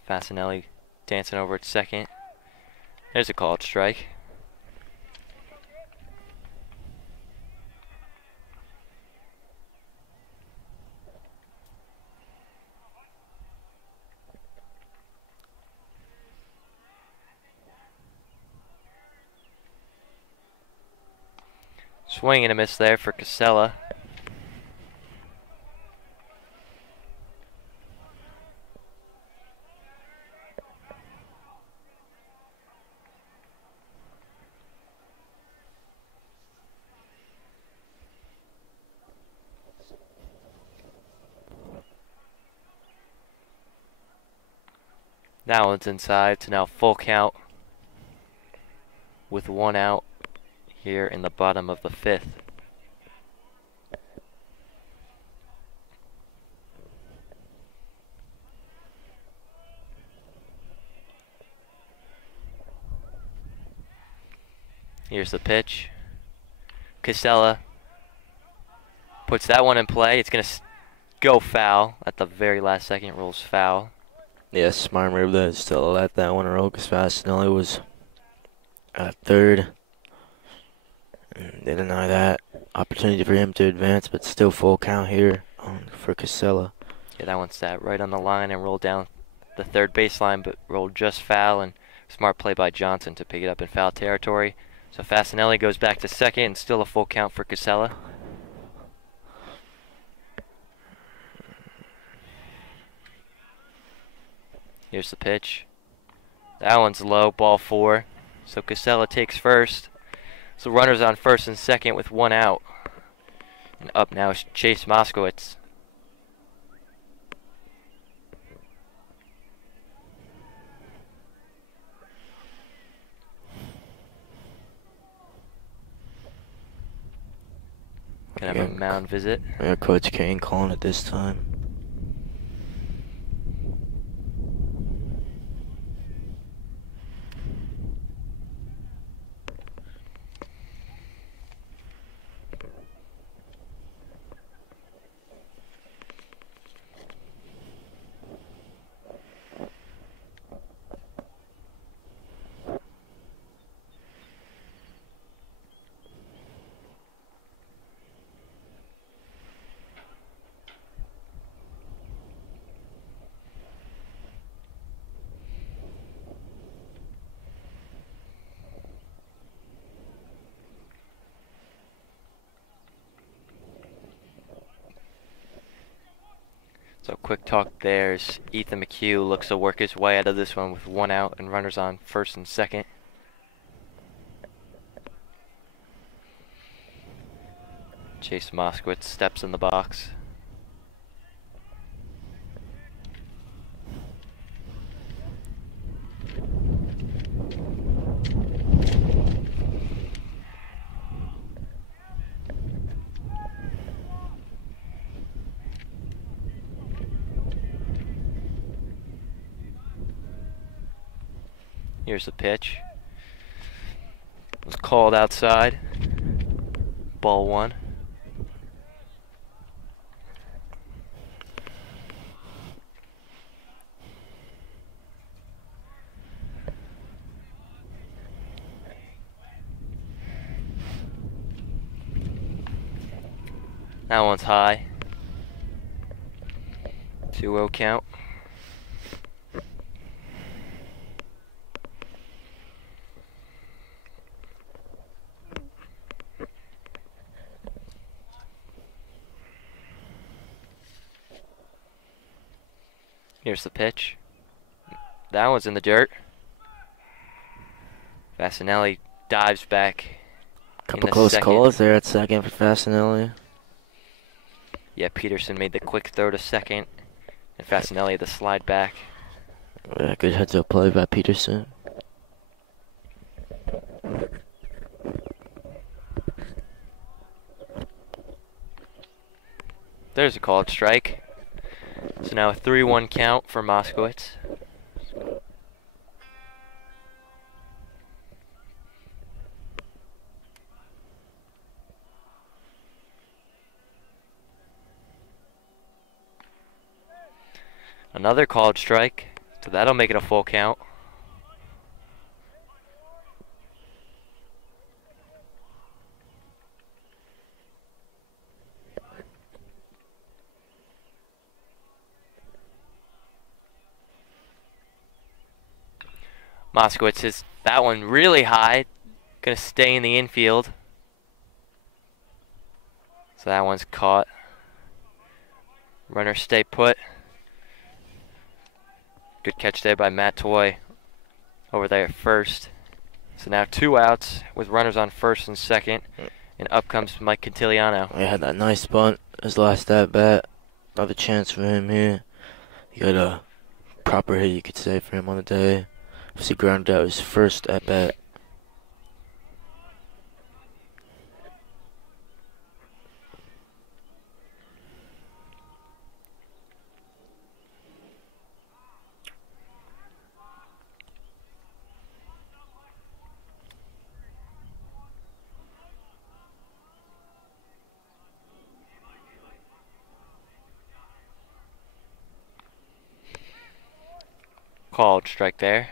Fascinelli dancing over at second. There's a called strike. Swing and a miss there for Casella. That one's inside, so now full count with 1 out here in the bottom of the 5th. Here's the pitch. Casella puts that one in play. It's going to go foul at the very last second. Rolls foul. Yeah, smart move there. Still let that one roll because Fasinelli was at third. And they deny that opportunity for him to advance, but still full count here for Casella. Yeah, that one sat right on the line and rolled down the third baseline, but rolled just foul, and smart play by Johnson to pick it up in foul territory. So Fasinelli goes back to second, and still a full count for Casella. Here's the pitch. That one's low, ball 4. So Casella takes first. So runners on first and second with 1 out. And up now is Chase Moskowitz. Gonna have a mound visit. Yeah, Coach Kane calling it this time. So quick talk there is Ethan McHugh looks to work his way out of this one with 1 out and runners on first and second. Chase Moskowitz steps in the box. Here's the pitch. It was called outside. Ball 1. That one's high. 2-0 count. Here's the pitch. That one's in the dirt. Fasinelli dives back. Couple close calls there at second for Fasinelli. Yeah, Peterson made the quick throw to second, and Fasinelli the slide back. Yeah, good heads-up play by Peterson. There's a called strike. So now a 3-1 count for Moskowitz. Another called strike, so that'll make it a full count. Moskowitz is that one really high. Gonna stay in the infield. So that one's caught. Runner stay put. Good catch there by Matt Toy over there at first. So now 2 outs with runners on first and second. And up comes Mike Cantiliano. He had that nice bunt his last at bat. Another chance for him here. He got a proper hit, you could say, for him on the day. He grounded out his first at bat. Called strike there.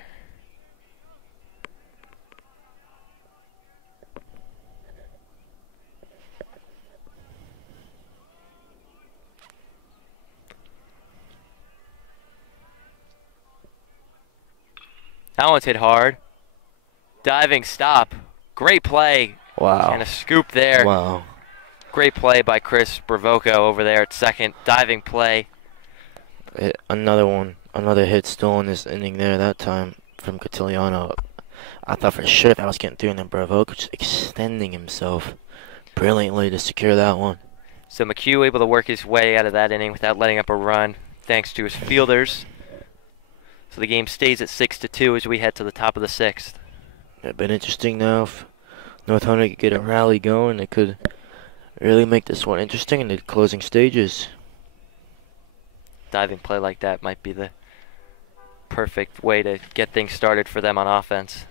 That one's hit hard. Diving stop. Great play. Wow. And a scoop there. Wow. Great play by Chris Bravoco over there at second. Diving play. Another one. Another hit stolen this inning there that time from Cantiliano. I thought for sure that was getting through, and then Bravoco just extending himself brilliantly to secure that one. So McHugh able to work his way out of that inning without letting up a run, thanks to his fielders. So the game stays at 6-2 as we head to the top of the 6th. It's been interesting now. If North Hunter could get a rally going, they could really make this one interesting in the closing stages. Diving play like that might be the perfect way to get things started for them on offense.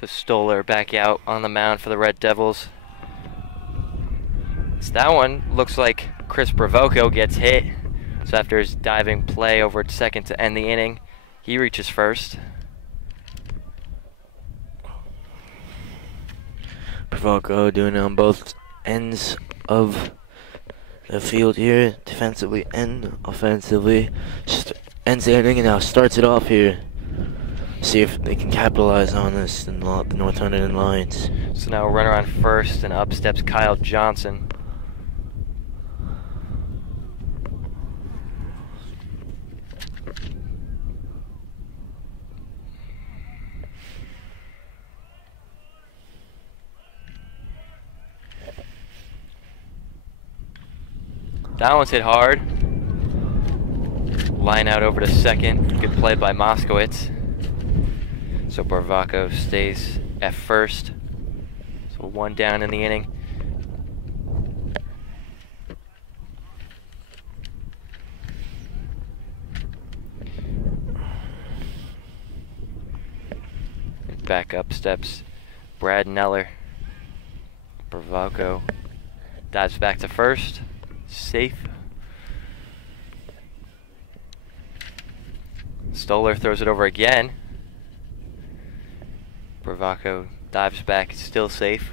So Stoller back out on the mound for the Red Devils. So that one looks like Chris Bravoco gets hit. So after his diving play over at second to end the inning, he reaches first. Bravoco doing it on both ends of the field here, defensively and offensively. Just ends the inning and now starts it off here. See if they can capitalize on this in the North Hunterdon Lions. So now a runner on first, and up steps Kyle Johnson. That one's hit hard. Line out over to second. Good play by Moskowitz. So Bravoco stays at first. So 1 down in the inning. And back up steps Brad Neller. Bravoco dives back to first. Safe. Stoller throws it over again. Bravoco dives back, still safe.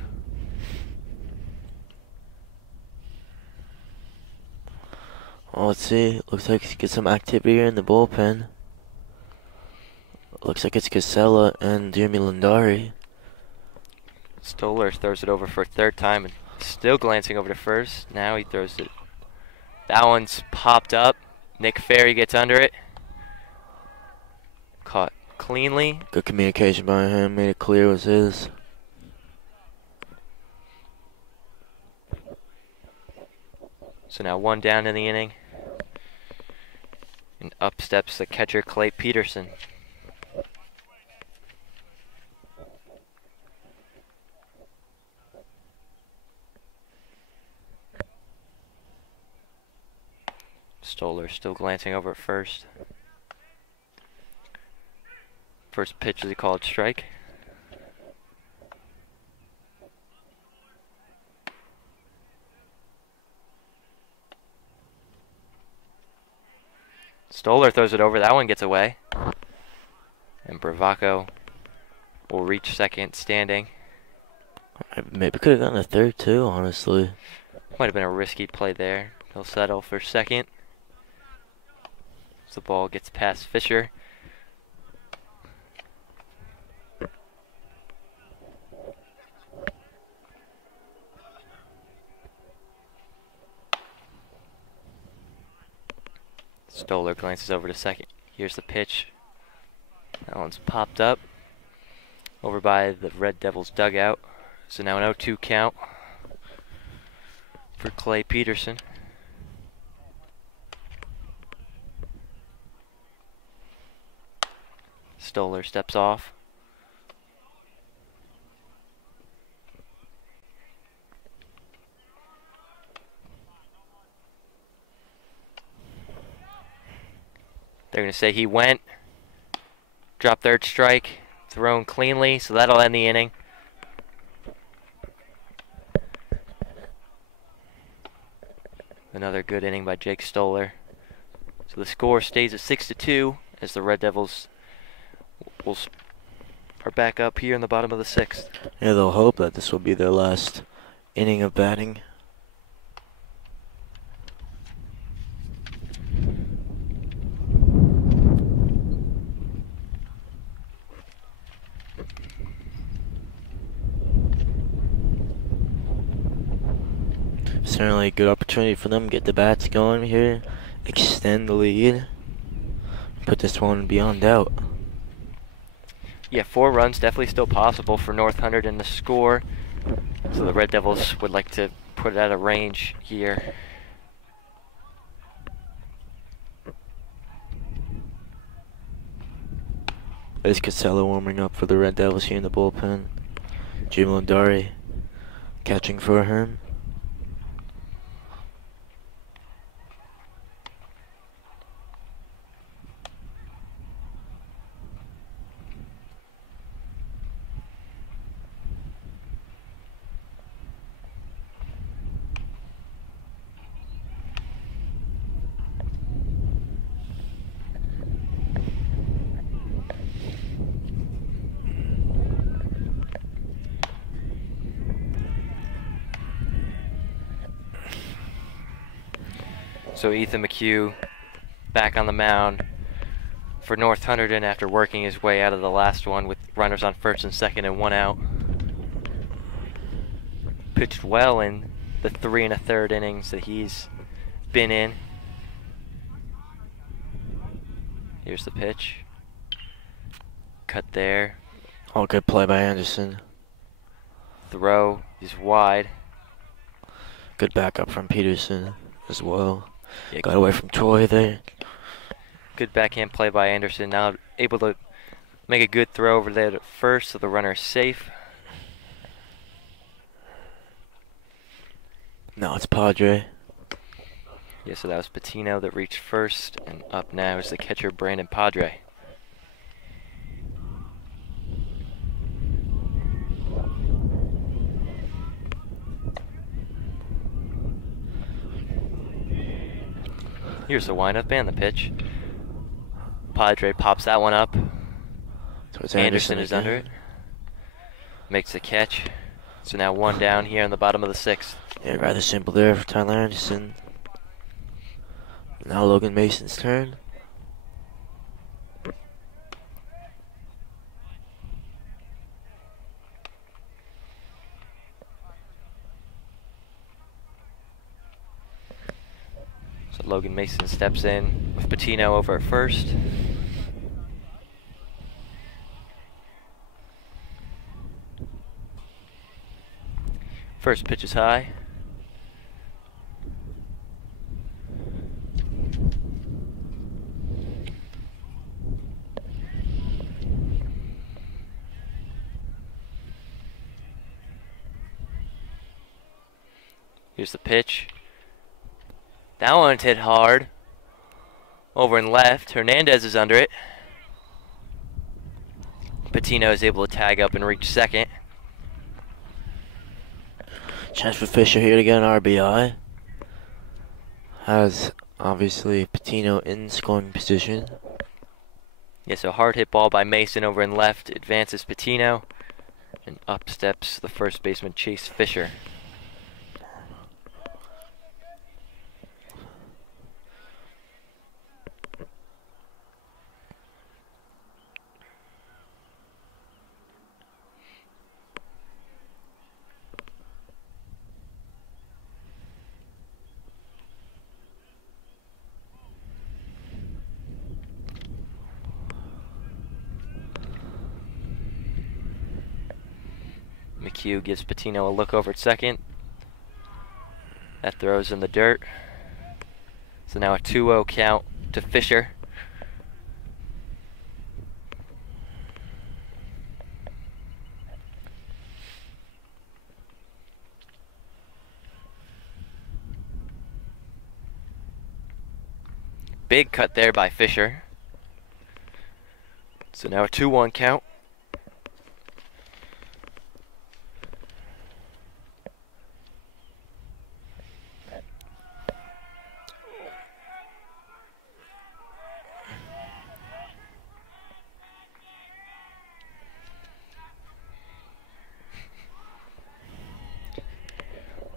Well, let's see. Looks like get some activity here in the bullpen. Looks like it's Casella and Jeremy Lindari. Stoller throws it over for a 3rd time and still glancing over to first. Now he throws it. That one's popped up. Nick Ferry gets under it. Caught cleanly. Good communication by him, made it clear it was his. So now 1 down in the inning. And up steps the catcher, Clay Peterson. Stoller still glancing over at first. First pitch is a called strike. Stoller throws it over. That one gets away. And Bravaco will reach second standing. Maybe could have gotten a third too, honestly. Might have been a risky play there. He'll settle for second. So the ball gets past Fisher. Stoller glances over to second. Here's the pitch. That one's popped up over by the Red Devils dugout. So now an 0-2 count for Clay Peterson. Stoller steps off. They're going to say he went. Drop third strike. Thrown cleanly, so that'll end the inning. Another good inning by Jake Stoller. So the score stays at 6-2 as the Red Devils are back up here in the bottom of the 6th. Yeah, they'll hope that this will be their last inning of batting. Certainly a good opportunity for them to get the bats going here, extend the lead, put this one beyond doubt. Yeah, 4 runs definitely still possible for North Hunterdon to score. So the Red Devils would like to put it out of range here. There's Casella warming up for the Red Devils here in the bullpen. Jim Londari catching for him. So Ethan McHugh back on the mound for North Hunterdon after working his way out of the last one with runners on first and second and 1 out. Pitched well in the 3 1/3 innings that he's been in. Here's the pitch. Cut there. Oh, good play by Anderson. Throw is wide. Good backup from Peterson as well. Yeah, Got away from Troy there. good backhand play by Anderson. Now able to make a good throw over there at first, so the runner is safe. Now it's Padre. Yeah, so that was Patino that reached first, and up now is the catcher Brandon Padre. Here's the windup and the pitch. Padre pops that one up. So it's Anderson is again. under it. Makes the catch. So now 1 down here in the bottom of the 6th. Yeah, rather simple there for Tyler Anderson. Now Logan Mason's turn. So Logan Mason steps in with Patino over at first. First pitch is high. Here's the pitch. That one's hit hard. Over and left. Hernandez is under it. Patino is able to tag up and reach second. Chance for Fisher here to get an RBI. Has obviously Patino in scoring position. Yeah, so hard hit ball by Mason over and left. Advances Patino. And up steps the first baseman Chase Fisher. McHugh gives Patino a look over at second. That throws in the dirt. So now a 2-0 count to Fisher. Big cut there by Fisher. So now a 2-1 count.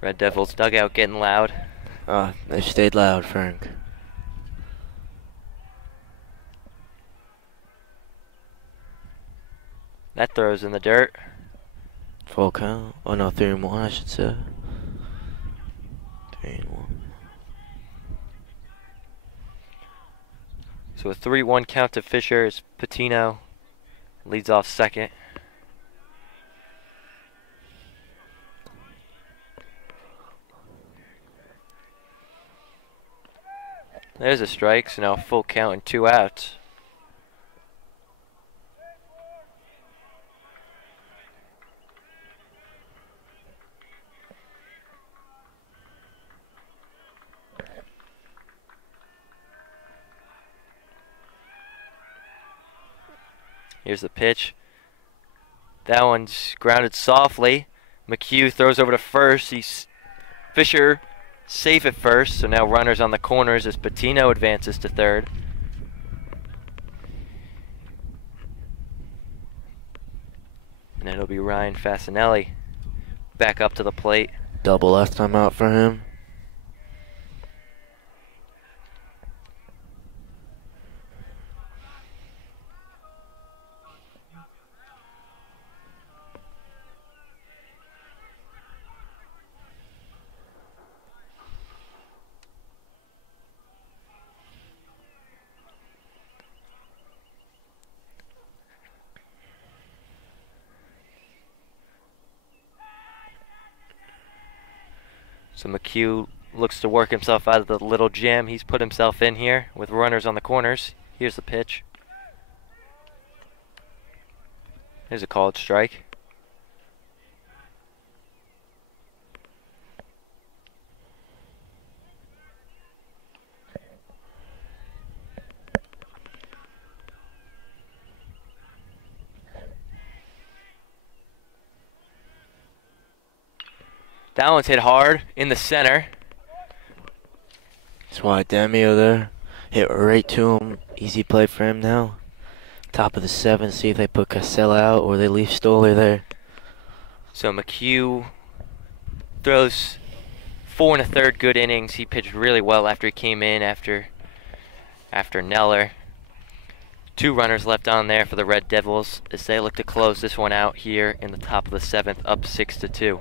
Red Devils dugout getting loud. They stayed loud, Frank. That throws in the dirt. Full count. Oh no, 3-1 I should say. 3-1. So a 3-1 count to Fisher as Patino leads off second. There's a strike, so now full count and 2 outs. Here's the pitch. That one's grounded softly. McHugh throws over to first. Fisher safe at first, so now runners on the corners as Patino advances to third. And it'll be Ryan Fasinelli back up to the plate. Double last time out for him. So McHugh looks to work himself out of the little jam he's put himself in here with runners on the corners. Here's the pitch. There's a called strike. That one's hit hard in the center. That's why Damio there. Hit right to him. Easy play for him now. Top of the 7th. See if they put Casella out or they leave Stoller there. So McHugh throws 4 1/3 good innings. He pitched really well after he came in after Neller. 2 runners left on there for the Red Devils as they look to close this one out here in the top of the 7th, up 6-2.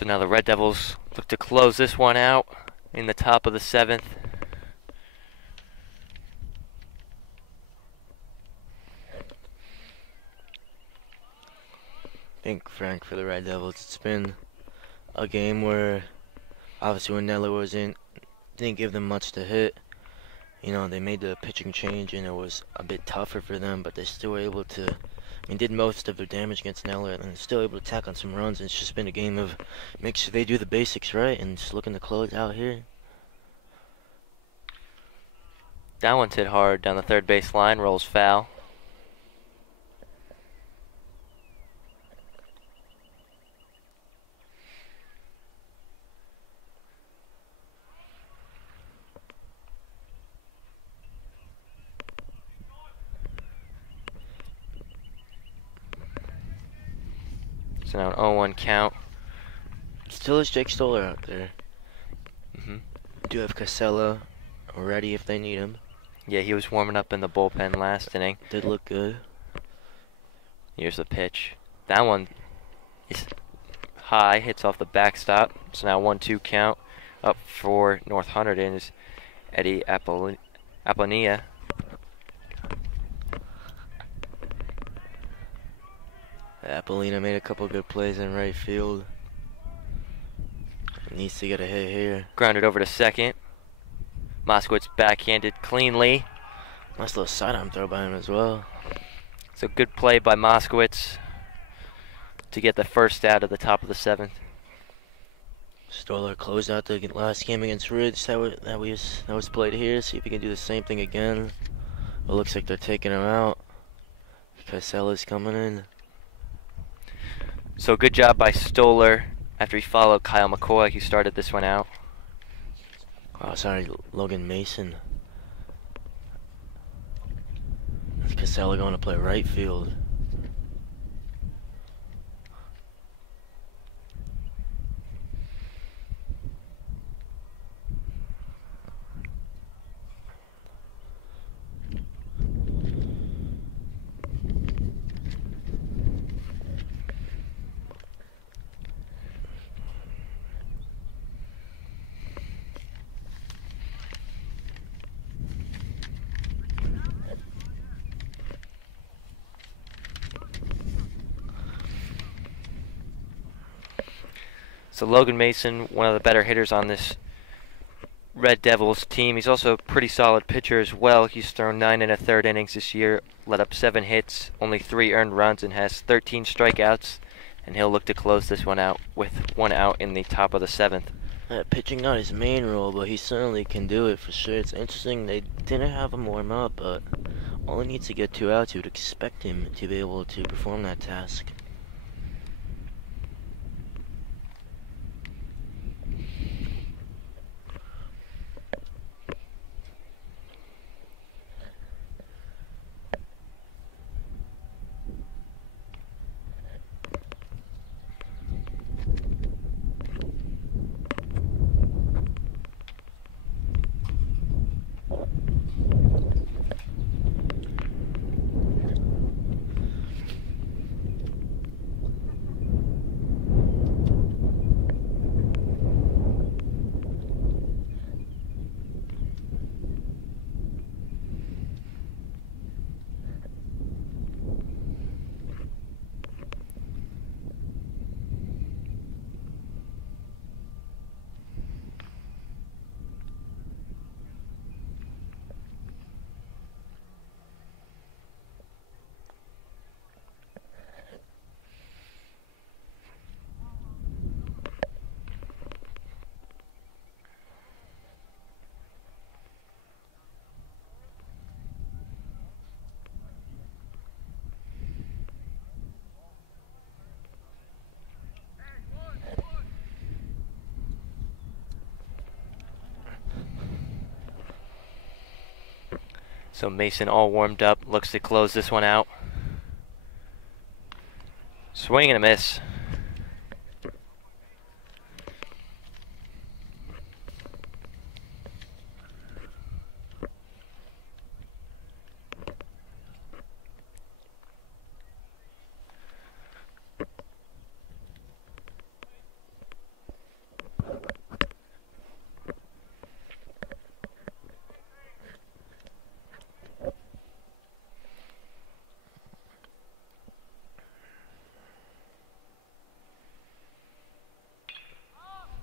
So now the Red Devils look to close this one out in the top of the 7th. I think, Frank, for the Red Devils, it's been a game where obviously when Neller wasn't, didn't give them much to hit. You know, they made the pitching change and it was a bit tougher for them, but they still were able to, I mean, did most of their damage against Neller and still able to tack on some runs. It's just been a game of make sure they do the basics right and just looking to close out here. That one's hit hard down the third base line, rolls foul. So now an 0-1 count. Still is Jake Stoller out there. hmm Do have Casella ready if they need him. Yeah, he was warming up in the bullpen last inning. Did look good. Here's the pitch. That one is high, hits off the backstop. So now 1-2 count. Up for North Hunterdon is Eddie Apollonia. Apollina made a couple good plays in right field. Needs to get a hit here. Grounded over to second. Moskowitz backhanded cleanly. Nice little sidearm throw by him as well. So good play by Moskowitz to get the first out of the top of the 7th. Stoller closed out the last game against Ridge. That was played here. See if he can do the same thing again. It looks like they're taking him out. Casella's coming in. So good job by Stoller after he followed Kyle McCoy, who started this one out. Oh, sorry, Logan Mason. Casella going to play right field. So Logan Mason, one of the better hitters on this Red Devils team. He's also a pretty solid pitcher as well. He's thrown 9 1/3 innings this year, let up 7 hits, only 3 earned runs, and has 13 strikeouts. And he'll look to close this one out with 1 out in the top of the 7th. Pitching not his main role, but he certainly can do it for sure. It's interesting they didn't have him warm up, but all he needs to get 2 outs, you would expect him to be able to perform that task. So Mason all warmed up, looks to close this one out. Swing and a miss.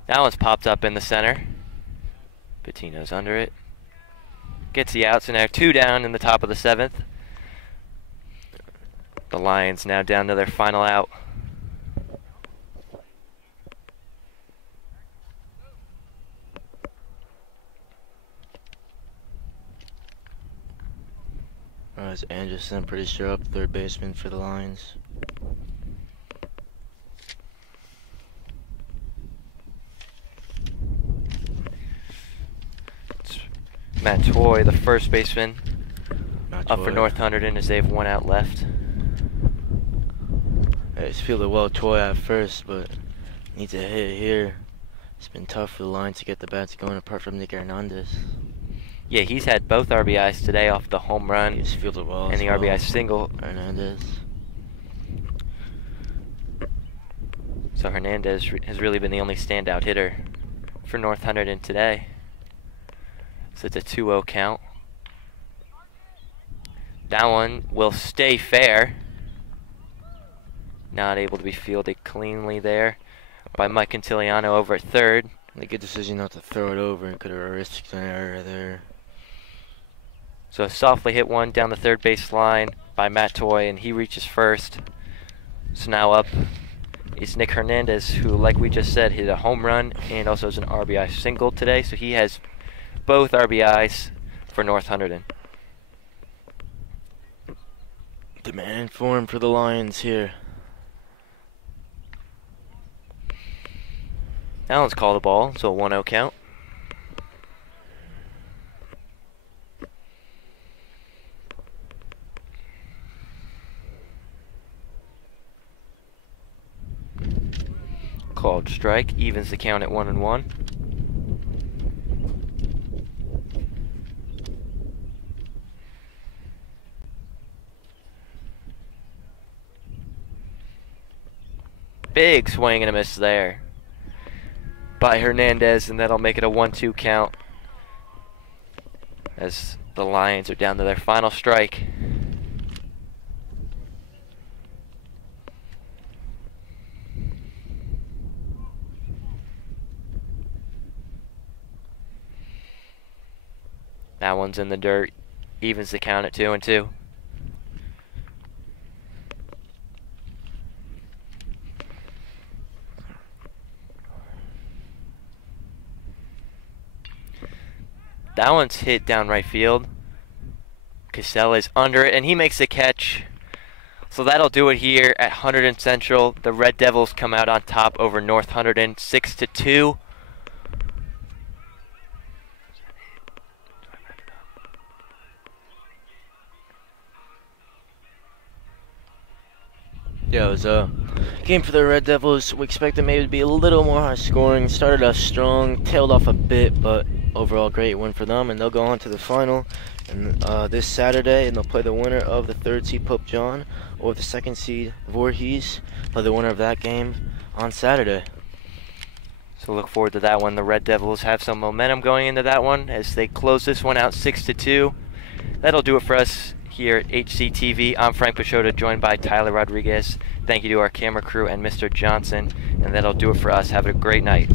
That one's popped up in the center. Patino's under it. Gets the outs, and now 2 down in the top of the 7th. The Lions now down to their final out. It's Anderson, pretty sure up third baseman for the Lions. It's Matt Toy, the first baseman, Not up for Toy. North Hunterdon as they have 1 out left. It's fielded well, Toy at first, but needs a hit here. It's been tough for the Lions to get the bats going apart from Nick Hernandez. Yeah, he's had both RBIs today off the home run He's fielded well and as the well. RBI single. Hernandez. So Hernandez has really been the only standout hitter for North Hunterdon today. So it's a 2-0 count. That one will stay fair. Not able to be fielded cleanly there by Mike Cantiliano over at third. A good decision not to throw it over. Could have risked an error there. So a softly hit one down the third base line by Matt Toy, and he reaches first. So now up is Nick Hernandez, who, like we just said, hit a home run and also has an RBI single today. So he has both RBIs for North Hunterdon. Demand form for the Lions here. That one's called a ball, so a 1-0 count. Called strike, evens the count at 1-1. Big swing and a miss there by Hernandez, and that'll make it a 1-2 count as the Lions are down to their final strike. That one's in the dirt, evens the count at 2-2. That one's hit down right field. Casella is under it, and he makes the catch. So that'll do it here at Hunterdon Central. The Red Devils come out on top over North Hunterdon, 6-2. Yeah, it was a game for the Red Devils. We expected maybe to be a little more high scoring. Started off strong, tailed off a bit, but overall great win for them, and they'll go on to the final and this Saturday, and they'll play the winner of the 3rd seed Pope John or the 2nd seed Voorhees. Play the winner of that game on Saturday. So look forward to that one. The Red Devils have some momentum going into that one as they close this one out 6-2. That'll do it for us here at HCTV. I'm Frank Pachota, joined by Tyler Rodriguez. Thank you to our camera crew and Mr. Johnson, and that'll do it for us. Have a great night.